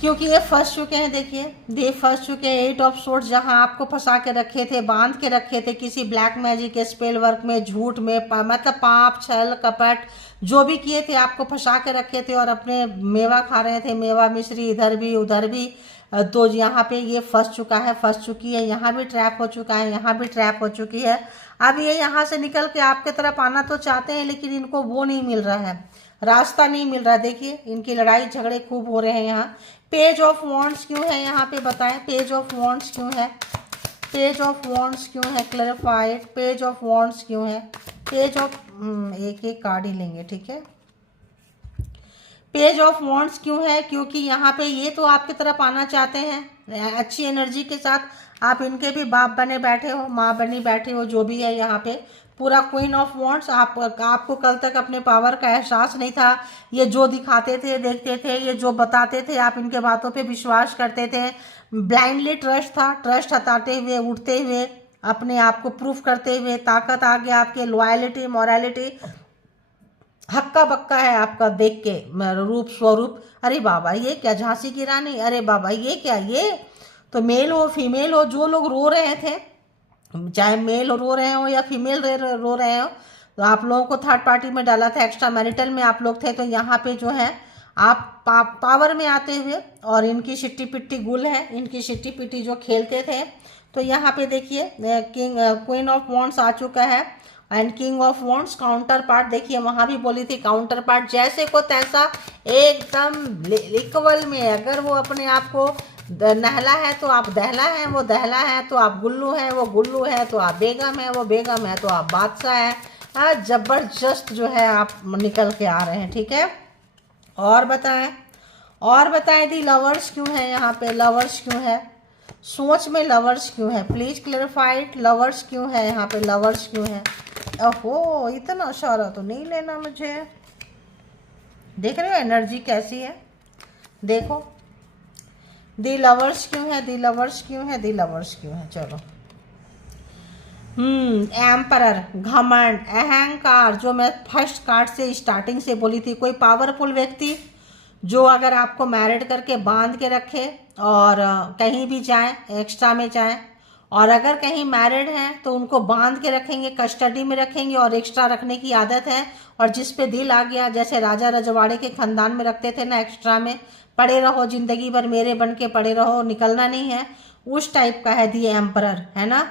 क्योंकि ये फंस चुके हैं, देखिए ये फंस चुके हैं। 8 ऑफ सोर्ड्स, जहाँ आपको फंसा के रखे थे, बांध के रखे थे किसी ब्लैक मैजिक के स्पेल वर्क में, झूठ में, मतलब पाप छल कपट जो भी किए थे, आपको फंसा के रखे थे और अपने मेवा खा रहे थे, मेवा मिश्री, इधर भी उधर भी। तो यहाँ पे ये फंस चुका है, फंस चुकी है, यहाँ भी ट्रैप हो चुका है, यहाँ भी ट्रैप हो चुकी है। अब ये यहाँ से निकल के आपके तरफ आना तो चाहते हैं, लेकिन इनको वो नहीं मिल रहा है, रास्ता नहीं मिल रहा। देखिए इनकी लड़ाई झगड़े खूब हो रहे हैं यहाँ। पेज ऑफ वॉन्ड्स क्यों है यहाँ पे बताएं? पेज ऑफ वॉन्ड्स क्यों है? पेज ऑफ वॉन्ड्स क्यों है? क्लैरिफाइड। पेज ऑफ वॉन्ड्स क्यों है? पेज ऑफ एक एक कार्ड ही लेंगे, ठीक है। पेज ऑफ वॉन्ड्स क्यों है? क्योंकि यहाँ पे ये तो आपकी तरफ आना चाहते हैं अच्छी एनर्जी के साथ। आप इनके भी बाप बने बैठे हो, माँ बनी बैठे हो, जो भी है यहाँ पे पूरा क्वीन ऑफ वॉन्ड्स। आपको कल तक अपने पावर का एहसास नहीं था। ये जो दिखाते थे, देखते थे, ये जो बताते थे, आप इनके बातों पे विश्वास करते थे। ब्लाइंडली ट्रस्ट था, ट्रस्ट हटाते हुए, उठते हुए, अपने आप को प्रूफ करते हुए, ताकत आ गया आपके, लॉयलिटी, मॉरलिटी, हक्का बक्का है आपका देख के रूप स्वरूप। अरे बाबा ये क्या, झांसी की रानी, अरे बाबा ये क्या, ये तो मेल हो फीमेल हो, जो लोग रो रहे थे, चाहे मेल रो रहे हो या फीमेल रो रहे हो, तो आप लोगों को थर्ड पार्टी में डाला था, एक्स्ट्रा मैरिटल में आप लोग थे। तो यहाँ पे जो है आप पावर में आते हुए, और इनकी शिट्टी पिट्टी गुल है, इनकी शिट्टी पिट्टी जो खेलते थे। तो यहाँ पे देखिए क्वीन ऑफ वॉन्ड्स आ चुका है and king of wands. Counter part देखिए, वहाँ भी बोली थी काउंटर पार्ट जैसे को तैसा, एकदम इक्वल में। अगर वो अपने आप को नहला है तो आप दहला है, वो दहला है तो आप गुल्लू है, वो गुल्लू है तो आप बेगम है, वो बेगम है तो आप बादशाह है। हाँ जबरदस्त जो है आप निकल के आ रहे हैं, ठीक है। और बताएं दी लवर्स क्यों है यहाँ पे? लवर्स क्यों है? सोच में लवर्स क्यों है? Please clarified. लवर्स क्यों है यहाँ पे? लवर्स क्यों है? ओहो इतना सारा तो नहीं लेना मुझे। देख रहे हो एनर्जी कैसी है? देखो दी लवर्स क्यों है? दी लवर्स क्यों है? दी लवर्स क्यों है? चलो एम्परर, घमंड, अहंकार, जो मैं फर्स्ट कार्ड से स्टार्टिंग से बोली थी। कोई पावरफुल व्यक्ति जो अगर आपको मैरिड करके बांध के रखे और कहीं भी जाएं, एक्स्ट्रा में जाएं, और अगर कहीं मैरिड हैं तो उनको बांध के रखेंगे, कस्टडी में रखेंगे और एक्स्ट्रा रखने की आदत है। और जिस पे दिल आ गया, जैसे राजा रजवाड़े के खानदान में रखते थे ना, एक्स्ट्रा में पड़े रहो, जिंदगी भर मेरे बन के पड़े रहो, निकलना नहीं है, उस टाइप का है दी एम्परर, है ना।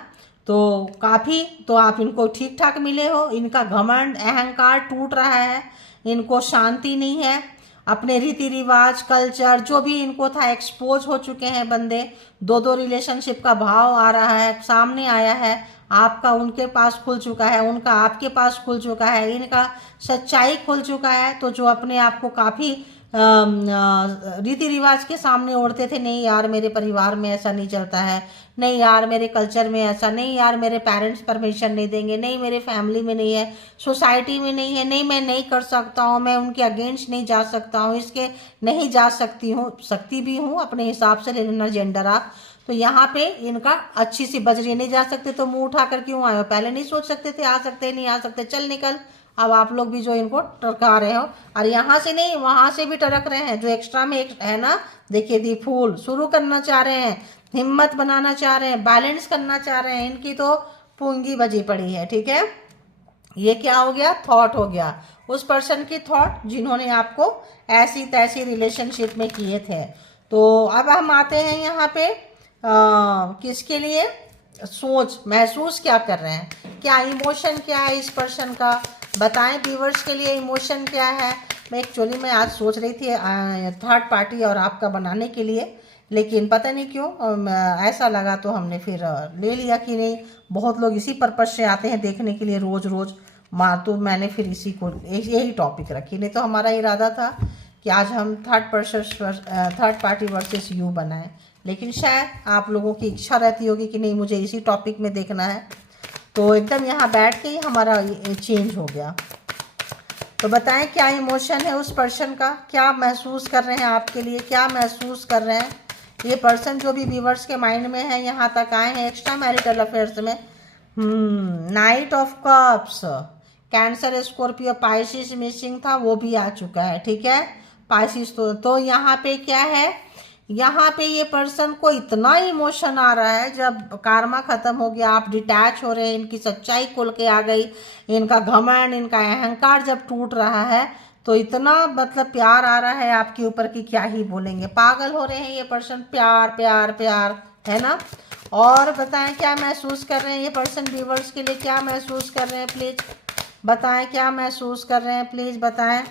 तो काफ़ी तो आप इनको ठीक ठाक मिले हो। इनका घमंड अहंकार टूट रहा है, इनको शांति नहीं है, अपने रीति रिवाज कल्चर जो भी इनको था एक्सपोज हो चुके हैं बंदे। दो दो रिलेशनशिप का भाव आ रहा है, सामने आया है, आपका उनके पास खुल चुका है, उनका आपके पास खुल चुका है, इनका सच्चाई खुल चुका है। तो जो अपने आप को काफ़ी रीति रिवाज के सामने ओढ़ते थे, नहीं यार मेरे परिवार में ऐसा नहीं चलता है, नहीं यार मेरे कल्चर में ऐसा, नहीं यार मेरे पेरेंट्स परमिशन नहीं देंगे, नहीं मेरे फैमिली में नहीं है, सोसाइटी में नहीं है, नहीं मैं नहीं कर सकता हूँ, मैं उनके अगेंस्ट नहीं जा सकता हूँ, इसके नहीं जा सकती हूँ, सकती भी हूँ अपने हिसाब से, लेना जेंडर आप। तो यहाँ पे इनका अच्छी सी बजरी, नहीं जा सकते तो मुंह उठाकर क्यों आए हो, पहले नहीं सोच सकते थे आ सकते नहीं आ सकते, चल निकल। अब आप लोग भी जो इनको टरका रहे हो, और यहाँ से नहीं वहाँ से भी टरक रहे हैं, जो एक्स्ट्रा में एक है ना, देखिए दी फूल शुरू करना चाह रहे हैं, हिम्मत बनाना चाह रहे हैं, बैलेंस करना चाह रहे हैं, इनकी तो पूंगी बजी पड़ी है, ठीक है। ये क्या हो गया, थॉट हो गया, उस पर्सन की थॉट जिन्होंने आपको ऐसी तैसी रिलेशनशिप में किए थे। तो अब हम आते हैं यहाँ पे किसके लिए, सोच महसूस क्या कर रहे हैं, क्या इमोशन क्या है इस पर्सन का, बताएं व्यूअर्स के लिए इमोशन क्या है। मैं एक्चुअली मैं आज सोच रही थी थर्ड पार्टी और आपका बनाने के लिए, लेकिन पता नहीं क्यों ऐसा लगा, तो हमने फिर ले लिया कि नहीं, बहुत लोग इसी पर्पज से आते हैं देखने के लिए रोज़ रोज़ माँ, तो मैंने फिर इसी को यही टॉपिक रखी। नहीं तो हमारा इरादा था कि आज हम थर्ड पार्टी वर्सेस यू बनाएं, लेकिन शायद आप लोगों की इच्छा रहती होगी कि नहीं मुझे इसी टॉपिक में देखना है, तो एकदम यहाँ बैठ के ही हमारा चेंज हो गया। तो बताएं क्या इमोशन है उस पर्सन का, क्या महसूस कर रहे हैं आपके लिए, क्या महसूस कर रहे हैं ये पर्सन जो भी व्यूअर्स के माइंड में है, यहाँ तक आए हैं एक्स्ट्रा मैरिटल अफेयर्स में। Night of cups, cancer Scorpio Pisces missing था, वो भी आ चुका है, ठीक है। पाइसिस तो यहाँ पे क्या है, यहाँ पे ये पर्सन को इतना इमोशन आ रहा है, जब कार्मा खत्म हो गया, आप डिटैच हो रहे हैं, इनकी सच्चाई खुल के आ गई, इनका घमंड इनका अहंकार जब टूट रहा है, तो इतना मतलब प्यार आ रहा है आपके ऊपर कि क्या ही बोलेंगे, पागल हो रहे हैं ये पर्सन, प्यार प्यार प्यार, है ना। और बताएं क्या महसूस कर रहे हैं ये पर्सन, व्यूअर्स के लिए क्या महसूस कर रहे हैं, प्लीज बताएं क्या महसूस कर रहे हैं, प्लीज बताएं।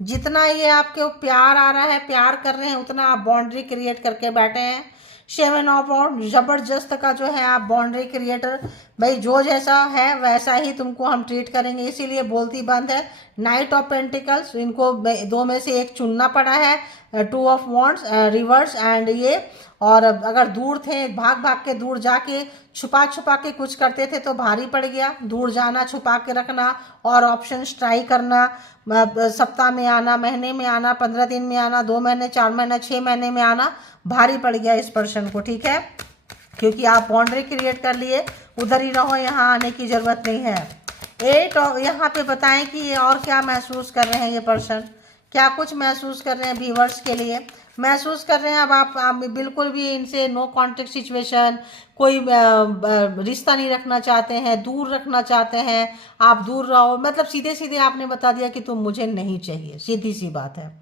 जितना ये आपके प्यार आ रहा है, प्यार कर रहे हैं, उतना आप बाउंड्री क्रिएट करके बैठे हैं। 7 ऑफ वांड्स, जबरदस्त का जो है आप बाउंड्री क्रिएटर, भाई जो जैसा है वैसा ही तुमको हम ट्रीट करेंगे, इसीलिए बोलती बंद है। नाइट ऑफ पेंटिकल्स, इनको दो में से एक चुनना पड़ा है, 2 ऑफ वांड्स रिवर्स एंड ये, और अगर दूर थे भाग भाग के दूर जाके छुपा छुपा के कुछ करते थे तो भारी पड़ गया, दूर जाना छुपा के रखना और ऑप्शंस ट्राई करना, सप्ताह में आना, महीने में आना, 15 दिन में आना, 2 महीने 4 महीने 6 महीने में आना, भारी पड़ गया इस पर्सन को, ठीक है, क्योंकि आप बाउंड्री क्रिएट कर लिए, उधर ही रहो, यहाँ आने की ज़रूरत नहीं है। 8 यहाँ पे बताएं कि ये और क्या महसूस कर रहे हैं ये पर्सन, क्या कुछ महसूस कर रहे हैं व्यूअर्स के लिए, महसूस कर रहे हैं। अब आप बिल्कुल भी इनसे नो कॉन्टेक्ट सिचुएशन, कोई रिश्ता नहीं रखना चाहते हैं, दूर रखना चाहते हैं, आप दूर रहो, मतलब सीधे सीधे आपने बता दिया कि तुम मुझे नहीं चाहिए, सीधी सी बात है।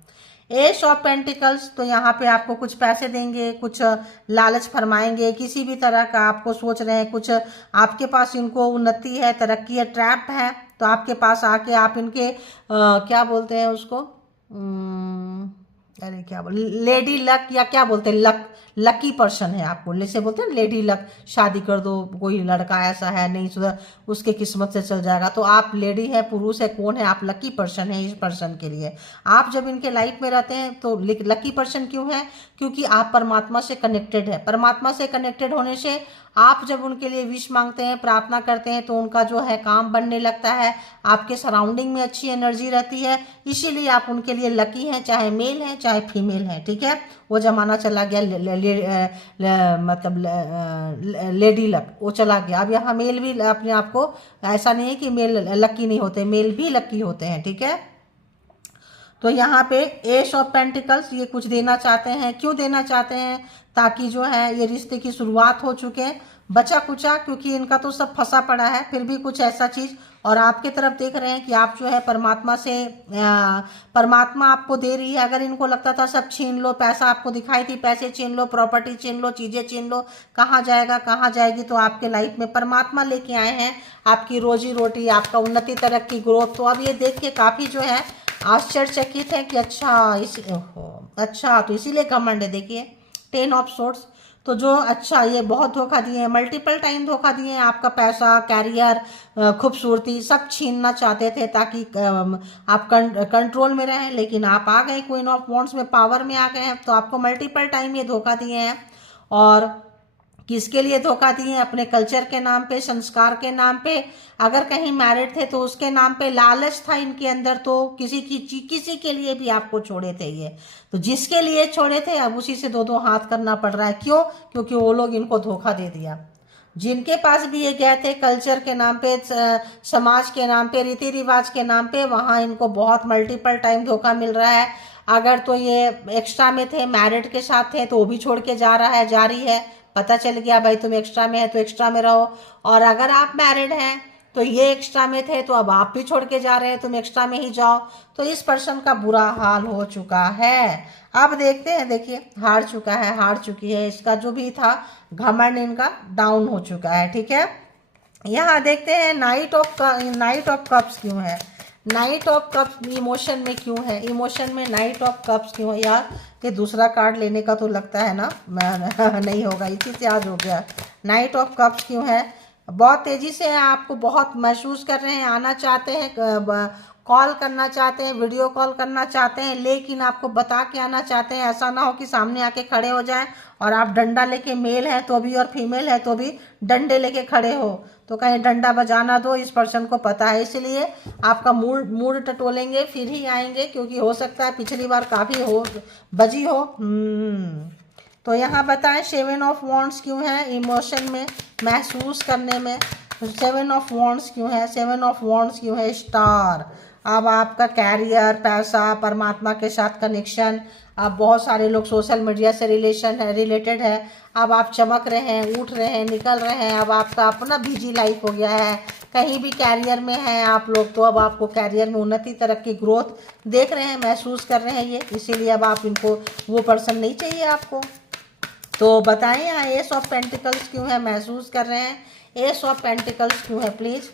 एस ऑफ पेंटिकल्स, तो यहाँ पे आपको कुछ पैसे देंगे, कुछ लालच फरमाएंगे, किसी भी तरह का आपको सोच रहे हैं, कुछ आपके पास इनको उन्नति है, तरक्की है, ट्रैप है, तो आपके पास आके आप इनके क्या बोलते हैं उसको, अरे क्या बोल, लेडी लक या क्या बोलते हैं, लक, लकी पर्सन है आपको, जैसे बोलते हैं लेडी लक, शादी कर दो, कोई लड़का ऐसा है नहीं सुधर, उसके किस्मत से चल जाएगा, तो आप लेडी है, पुरुष है, कौन है, आप लकी पर्सन है इस पर्सन के लिए। आप जब इनके लाइफ में रहते हैं तो लकी पर्सन क्यों है, क्योंकि आप परमात्मा से कनेक्टेड है, परमात्मा से कनेक्टेड होने से आप जब उनके लिए विश मांगते हैं, प्रार्थना करते हैं, तो उनका जो है काम बनने लगता है, आपके सराउंडिंग में अच्छी एनर्जी रहती है, इसीलिए आप उनके लिए लकी हैं, चाहे मेल हैं चाहे फीमेल हैं, ठीक है। वो जमाना चला गया मतलब लेडी लक, वो चला गया, अब यहाँ मेल भी अपने आप को, ऐसा नहीं है कि मेल लकी नहीं होते, मेल भी लकी होते हैं, ठीक है। तो यहाँ पे एस ऑफ पेंटिकल्स, ये कुछ देना चाहते हैं, क्यों देना चाहते हैं, ताकि जो है ये रिश्ते की शुरुआत हो चुके हैं, बचा कुचा, क्योंकि इनका तो सब फंसा पड़ा है, फिर भी कुछ ऐसा चीज़, और आपके तरफ देख रहे हैं कि आप जो है परमात्मा से परमात्मा आपको दे रही है। अगर इनको लगता था सब छीन लो, पैसा आपको दिखाई थी, पैसे छीन लो, प्रॉपर्टी छीन लो, चीज़ें छीन लो, कहाँ जाएगा कहाँ जाएगी, तो आपके लाइफ में परमात्मा लेके आए हैं आपकी रोजी रोटी, आपका उन्नति तरक्की ग्रोथ। तो अब ये देख के काफ़ी जो है आश्चर्यचकित है कि अच्छा तो इसीलिए घमंड है। देखिए 10 ऑफ सोर्ट्स, तो जो अच्छा ये बहुत धोखा दिए हैं, मल्टीपल टाइम धोखा दिए हैं, आपका पैसा, कैरियर, खूबसूरती सब छीनना चाहते थे ताकि आप कंट्रोल में रहें, लेकिन आप आ गए क्वीन ऑफ वॉन्ड्स में, पावर में आ गए हैं। तो आपको मल्टीपल टाइम ये धोखा दिए हैं, और किसके लिए धोखा दिए? अपने कल्चर के नाम पे, संस्कार के नाम पे। अगर कहीं मैरिड थे तो उसके नाम पे लालच था इनके अंदर, तो किसी के लिए भी आपको छोड़े थे ये। तो जिसके लिए छोड़े थे अब उसी से दो दो हाथ करना पड़ रहा है। क्यों? क्योंकि वो लोग इनको धोखा दे दिया। जिनके पास भी ये गए थे कल्चर के नाम पे, समाज के नाम पे, रीति रिवाज के नाम पे, वहाँ इनको बहुत मल्टीपल टाइम धोखा मिल रहा है। अगर तो ये एक्स्ट्रा में थे, मैरिड के साथ थे, तो वो भी छोड़ के जा रहा है, जारी है। पता चल गया भाई तुम एक्स्ट्रा में है तो एक्स्ट्रा में रहो। और अगर आप मैरिड हैं तो ये एक्स्ट्रा में थे, तो अब आप भी छोड़ के जा रहे हैं, तुम एक्स्ट्रा में ही जाओ। तो इस पर्सन का बुरा हाल हो चुका है। अब देखते हैं, देखिए हार चुका है, हार चुकी है। इसका जो भी था घमंड इनका डाउन हो चुका है। ठीक है, यहाँ देखते हैं नाइट ऑफ कप्स क्यों है। नाइट ऑफ कप्स इमोशन में क्यों है? इमोशन में नाइट ऑफ कप्स क्यों है? यार ये दूसरा कार्ड लेने का तो लगता है ना मैं नहीं होगा, इसी से आज हो गया। नाइट ऑफ कप्स क्यों है? बहुत तेजी से आपको बहुत महसूस कर रहे हैं, आना चाहते हैं, कॉल करना चाहते हैं, वीडियो कॉल करना चाहते हैं, लेकिन आपको बता के आना चाहते हैं। ऐसा ना हो कि सामने आके खड़े हो जाएं और आप डंडा लेके, मेल है तो भी और फीमेल है तो भी डंडे लेके खड़े हो, तो कहीं डंडा बजाना दो, इस पर्सन को पता है। इसलिए आपका मूड टटोलेंगे फिर ही आएंगे, क्योंकि हो सकता है पिछली बार काफ़ी बजी हो। तो यहाँ बताएं 7 ऑफ वॉन्ड्स क्यों है? इमोशन में, महसूस करने में 7 ऑफ वॉन्ड्स क्यों है? 7 ऑफ वॉन्ड्स क्यों है? स्टार। अब आपका कैरियर, पैसा, परमात्मा के साथ कनेक्शन, अब बहुत सारे लोग सोशल मीडिया से रिलेटेड है। अब आप चमक रहे हैं, उठ रहे हैं, निकल रहे हैं। अब आपका अपना बिजी लाइफ हो गया है। कहीं भी कैरियर में हैं आप लोग, तो अब आपको कैरियर में उन्नति, तरक्की, ग्रोथ देख रहे हैं, महसूस कर रहे हैं ये। इसीलिए अब आप इनको, वो पर्सन नहीं चाहिए आपको। तो बताएं यहाँ एस ऑफ पेंटिकल्स क्यों है? महसूस कर रहे हैं, एस ऑफ पेंटिकल्स क्यों है प्लीज़?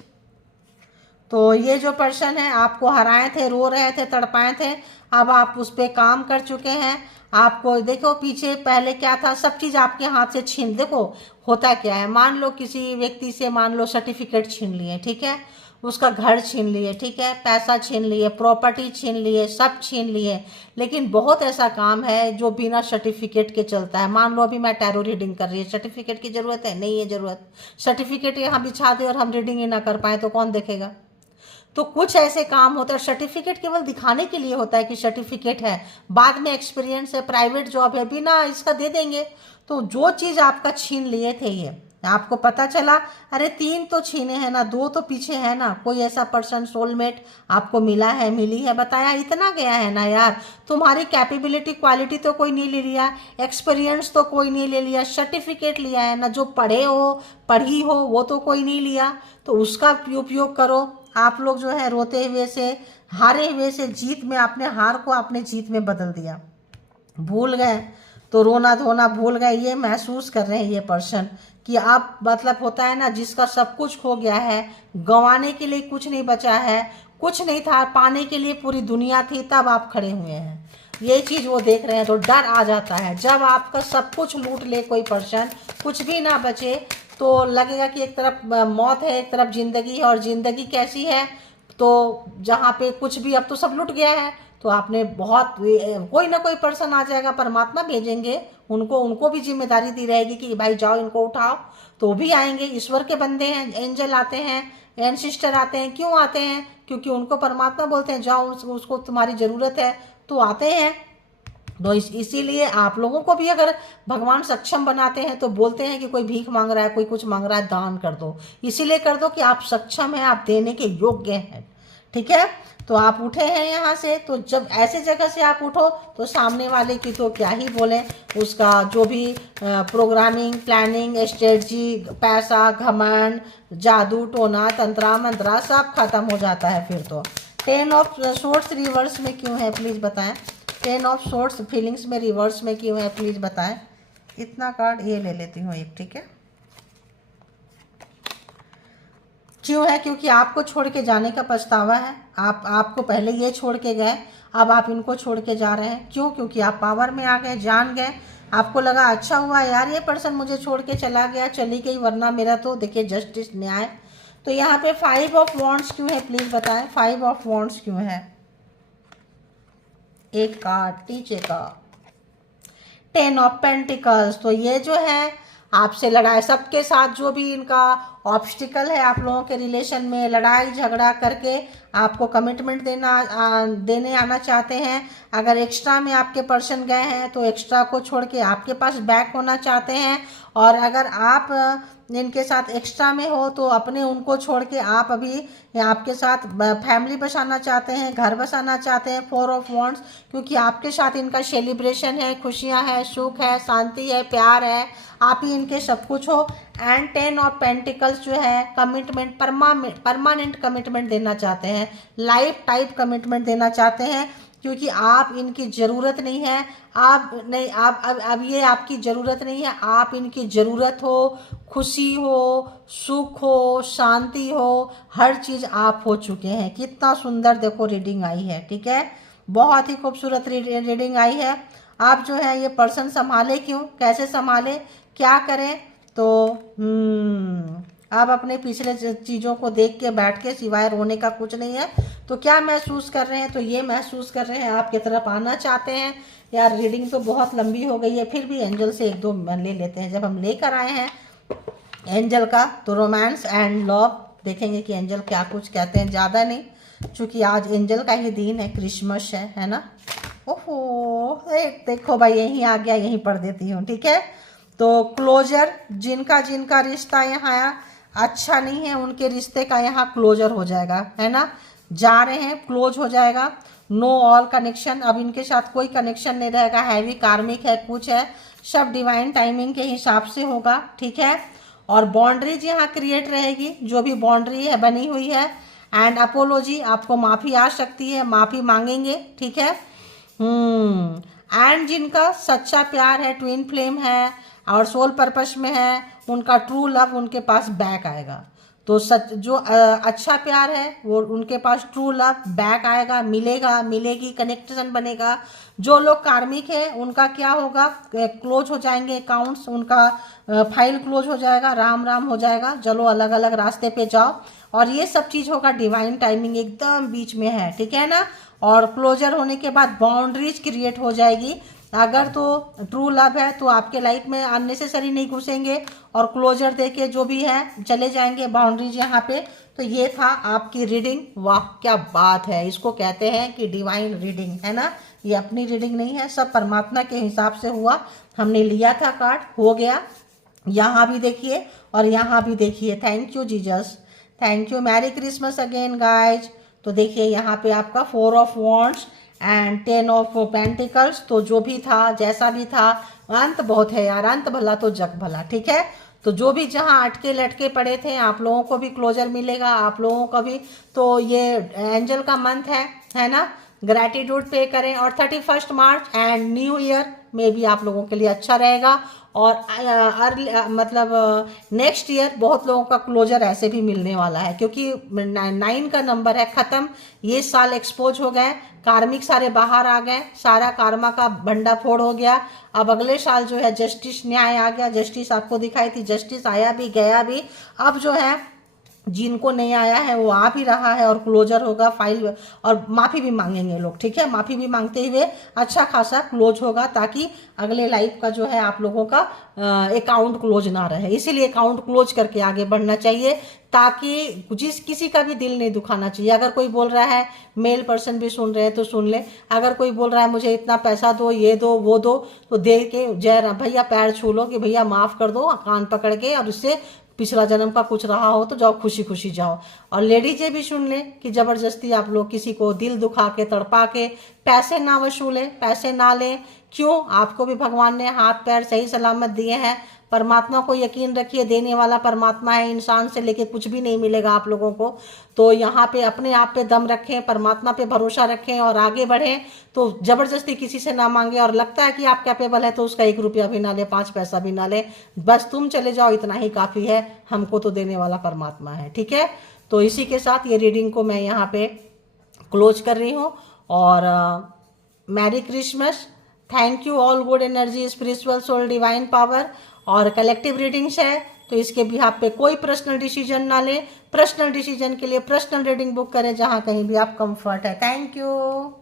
तो ये जो पर्सन है आपको हराए थे, रो रहे थे, तड़पाए थे, अब आप उस पर काम कर चुके हैं। आपको देखो पीछे पहले क्या था, सब चीज़ आपके हाथ से छीन, देखो होता क्या है। मान लो किसी व्यक्ति से, मान लो सर्टिफिकेट छीन लिए, ठीक है, उसका घर छीन लिए, ठीक है, पैसा छीन लिए, प्रॉपर्टी छीन लिए, सब छीन लिए। लेकिन बहुत ऐसा काम है जो बिना सर्टिफिकेट के चलता है। मान लो अभी मैं टैरो रीडिंग कर रही है, सर्टिफिकेट की ज़रूरत है? नहीं है ज़रूरत। सर्टिफिकेट यहाँ बिछा दे और हम रीडिंग ही ना कर पाए तो कौन देखेगा? तो कुछ ऐसे काम होता है, सर्टिफिकेट केवल दिखाने के लिए होता है कि सर्टिफिकेट है, बाद में एक्सपीरियंस है, प्राइवेट जॉब है, बिना इसका दे देंगे। तो जो चीज़ आपका छीन लिए थे, ये आपको पता चला, अरे 3 तो छीने हैं ना, 2 तो पीछे है ना। कोई ऐसा पर्सन, सोलमेट आपको मिला है, मिली है, बताया इतना गया है ना यार। तुम्हारी कैपेबिलिटी, क्वालिटी तो कोई नहीं ले लिया, एक्सपीरियंस तो कोई नहीं ले लिया, सर्टिफिकेट लिया है ना, जो पढ़े हो, पढ़ी हो, वो तो कोई नहीं लिया। तो उसका उपयोग करो। आप लोग जो है रोते हुए से, हारे हुए से जीत में, अपने हार को अपने जीत में बदल दिया, भूल गए। तो रोना धोना भूल गए। ये महसूस कर रहे हैं ये पर्सन कि आप, मतलब होता है ना, जिसका सब कुछ खो गया है, गंवाने के लिए कुछ नहीं बचा है, कुछ नहीं था, पाने के लिए पूरी दुनिया थी, तब आप खड़े हुए हैं। ये चीज़ वो देख रहे हैं, तो डर आ जाता है। जब आपका सब कुछ लूट ले कोई पर्सन, कुछ भी ना बचे, तो लगेगा कि एक तरफ मौत है, एक तरफ जिंदगी है। और जिंदगी कैसी है? तो जहाँ पे कुछ भी, अब तो सब लुट गया है, तो आपने बहुत, कोई ना कोई पर्सन आ जाएगा, परमात्मा भेजेंगे उनको भी जिम्मेदारी दी रहेगी कि भाई जाओ इनको उठाओ, तो भी आएंगे। ईश्वर के बंदे हैं, एंजल आते हैं, एनसिस्टर आते हैं। क्यों आते हैं? क्योंकि उनको परमात्मा बोलते हैं जाओ, उसको तुम्हारी ज़रूरत है, तो आते हैं। तो इसीलिए आप लोगों को भी अगर भगवान सक्षम बनाते हैं, तो बोलते हैं कि कोई भीख मांग रहा है, कोई कुछ मांग रहा है, दान कर दो। इसीलिए कर दो कि आप सक्षम हैं, आप देने के योग्य हैं। ठीक है। तो आप उठे हैं यहाँ से, तो जब ऐसे जगह से आप उठो तो सामने वाले की तो क्या ही बोले, उसका जो भी प्रोग्रामिंग, प्लानिंग, स्ट्रेटजी, पैसा, घमंड, जादू टोना तंत्रा मंत्रा सब खत्म हो जाता है फिर तो। 10 ऑफ सोर्ट्स रिवर्स में क्यों है प्लीज़ बताएं। 10 ऑफ सोर्ट्स फीलिंग्स में रिवर्स में क्यों है प्लीज़ बताएं। इतना कार्ड ये ले लेती हूँ एक, ठीक है। क्यों है, क्योंकि आपको छोड़ के जाने का पछतावा है। आपको पहले ये छोड़ के गए, अब आप इनको छोड़ के जा रहे हैं। क्यों, क्योंकि आप पावर में आ गए, जान गए। आपको लगा अच्छा हुआ यार ये पर्सन मुझे छोड़ के चला गया, चली गई, वरना मेरा तो देखिए जस्टिस, न्याय। तो यहाँ पे 5 ऑफ वॉन्ड्स क्यों है प्लीज़ बताएं। 5 ऑफ वॉन्ड्स क्यों है। एक कार्ड नीचे का 10 ऑफ पेंटिकल्स। तो ये जो है आपसे लड़ाई, सबके साथ जो भी इनका ऑब्स्टिकल है आप लोगों के रिलेशन में, लड़ाई झगड़ा करके आपको कमिटमेंट देने आना चाहते हैं। अगर एक्स्ट्रा में आपके पर्सन गए हैं तो एक्स्ट्रा को छोड़ के आपके पास बैक होना चाहते हैं, और अगर आप इनके साथ एक्स्ट्रा में हो तो अपने उनको छोड़ के आप अभी आपके साथ फैमिली बसाना चाहते हैं, घर बसाना चाहते हैं। 4 ऑफ वॉन्ड्स, क्योंकि आपके साथ इनका सेलिब्रेशन है, खुशियां है, सुख है, शांति है, प्यार है, आप ही इनके सब कुछ हो। एंड 10 ऑफ पेंटिकल्स जो है कमिटमेंट, परमानेंट कमिटमेंट देना चाहते हैं, लाइफ टाइप कमिटमेंट देना चाहते हैं, क्योंकि आप इनकी ज़रूरत नहीं है। आप नहीं, आप अब ये आपकी ज़रूरत नहीं है, आप इनकी ज़रूरत हो, खुशी हो, सुख हो, शांति हो, हर चीज़ आप हो चुके हैं। कितना सुंदर देखो रीडिंग आई है, ठीक है। बहुत ही खूबसूरत रीडिंग आई है। आप जो है ये पर्सन संभाले क्यों, कैसे संभाले, क्या करें। तो आप अपने पिछले चीज़ों को देख के बैठ के सिवाय रोने का कुछ नहीं है। तो क्या महसूस कर रहे हैं, तो ये महसूस कर रहे हैं आपकी तरफ आना चाहते हैं। यार रीडिंग तो बहुत लंबी हो गई है, फिर भी एंजल से एक दो ले लेते हैं। जब हम लेकर आए हैं एंजल का, तो रोमांस एंड लव देखेंगे कि एंजल क्या कुछ कहते हैं। ज़्यादा नहीं, क्योंकि आज एंजल का ही दिन है, क्रिसमस है ना। ओहो देखो भाई, यहीं आ गया, यहीं पढ़ देती हूँ, ठीक है। तो क्लोजर, जिनका जिनका रिश्ता यहाँ अच्छा नहीं है उनके रिश्ते का यहाँ क्लोजर हो जाएगा, है ना। जा रहे हैं, क्लोज हो जाएगा। नो ऑल कनेक्शन, अब इनके साथ कोई कनेक्शन नहीं रहेगा। हैवी कार्मिक है, कुछ है, सब डिवाइन टाइमिंग के हिसाब से होगा, ठीक है। और बाउंड्रीज यहाँ क्रिएट रहेगी, जो भी बाउंड्री है बनी हुई है। एंड अपोलॉजी, आपको माफ़ी आ सकती है, माफ़ी मांगेंगे, ठीक है। एंड जिनका सच्चा प्यार है, ट्विन फ्लेम है और सोल पर्पस में है, उनका ट्रू लव उनके पास बैक आएगा। तो सच जो अच्छा प्यार है वो उनके पास ट्रू लव बैक आएगा, मिलेगी, कनेक्शन बनेगा। जो लोग कार्मिक है उनका क्या होगा, क्लोज हो जाएंगे अकाउंट्स, उनका फाइल क्लोज हो जाएगा, राम राम हो जाएगा, चलो अलग अलग रास्ते पे जाओ। और ये सब चीज़ होगा, डिवाइन टाइमिंग एकदम बीच में है, ठीक है ना। और क्लोजर होने के बाद बाउंड्रीज क्रिएट हो जाएगी। अगर तो ट्रू लव है तो आपके लाइफ में अननेसेसरी नहीं घुसेंगे और क्लोजर देके जो भी है चले जाएंगे, बाउंड्रीज यहाँ पे। तो ये था आपकी रीडिंग। वाह क्या बात है, इसको कहते हैं कि डिवाइन रीडिंग, है ना। ये अपनी रीडिंग नहीं है, सब परमात्मा के हिसाब से हुआ। हमने लिया था कार्ड, हो गया। यहाँ भी देखिए और यहाँ भी देखिए। Thank you Jesus, thank you. Merry Christmas again guys. तो देखिए यहाँ पे आपका 4 of wands and 10 of pentacles. तो जो भी था, जैसा भी था, अंत बहुत है यार, अंत भला तो जग भला, ठीक है। तो जो भी जहाँ अटके लटके पड़े थे, आप लोगों को भी क्लोजर मिलेगा, आप लोगों को भी। तो ये एंजल का मंथ है ना। ग्रैटिट्यूड पे करें। और 31 मार्च एंड न्यू ईयर में भी आप लोगों के लिए अच्छा रहेगा। और मतलब नेक्स्ट ईयर बहुत लोगों का क्लोजर ऐसे भी मिलने वाला है, क्योंकि 9 का नंबर है, ख़त्म। ये साल एक्सपोज हो गए, कार्मिक सारे बाहर आ गए, सारा कार्मा का भंडाफोड़ हो गया। अब अगले साल जो है जस्टिस, न्याय आ गया। जस्टिस आपको दिखाई थी, जस्टिस आया भी गया भी। अब जो है जिनको नहीं आया है वो आ भी रहा है और क्लोजर होगा फाइल। और माफ़ी भी मांगेंगे लोग, ठीक है। माफ़ी भी मांगते हुए अच्छा खासा क्लोज होगा, ताकि अगले लाइफ का जो है आप लोगों का अकाउंट क्लोज ना रहे। इसीलिए अकाउंट क्लोज करके आगे बढ़ना चाहिए, ताकि किसी का भी दिल नहीं दुखाना चाहिए। अगर कोई बोल रहा है, मेल पर्सन भी सुन रहे हैं तो सुन ले, अगर कोई बोल रहा है मुझे इतना पैसा दो, ये दो, वो दो, तो दे के जय भैया पैर छू लो कि भैया माफ़ कर दो, कान पकड़ के, और उससे पिछला जन्म का कुछ रहा हो तो जाओ खुशी खुशी जाओ। और लेडीज ये भी सुन ले कि जबरदस्ती आप लोग किसी को दिल दुखा के तड़पा के पैसे ना वसूलें, पैसे ना लें। क्यों? आपको भी भगवान ने हाथ पैर सही सलामत दिए हैं। परमात्मा को यकीन रखिए, देने वाला परमात्मा है, इंसान से लेके कुछ भी नहीं मिलेगा आप लोगों को। तो यहाँ पे अपने आप पे दम रखें, परमात्मा पे भरोसा रखें और आगे बढ़ें। तो जबरदस्ती किसी से ना मांगे, और लगता है कि आप कैपेबल है तो उसका 1 रुपया भी ना ले, 5 पैसा भी ना ले, बस तुम चले जाओ, इतना ही काफ़ी है। हमको तो देने वाला परमात्मा है। ठीक है, तो इसी के साथ ये रीडिंग को मैं यहाँ पे क्लोज कर रही हूँ। और merry Christmas. Thank you all good energy, spiritual soul, divine power. और कलेक्टिव रीडिंग्स है तो इसके भी आप पे कोई पर्सनल डिसीजन ना ले। पर्सनल डिसीजन के लिए पर्सनल रीडिंग बुक करें जहाँ कहीं भी आप कंफर्ट है। Thank you.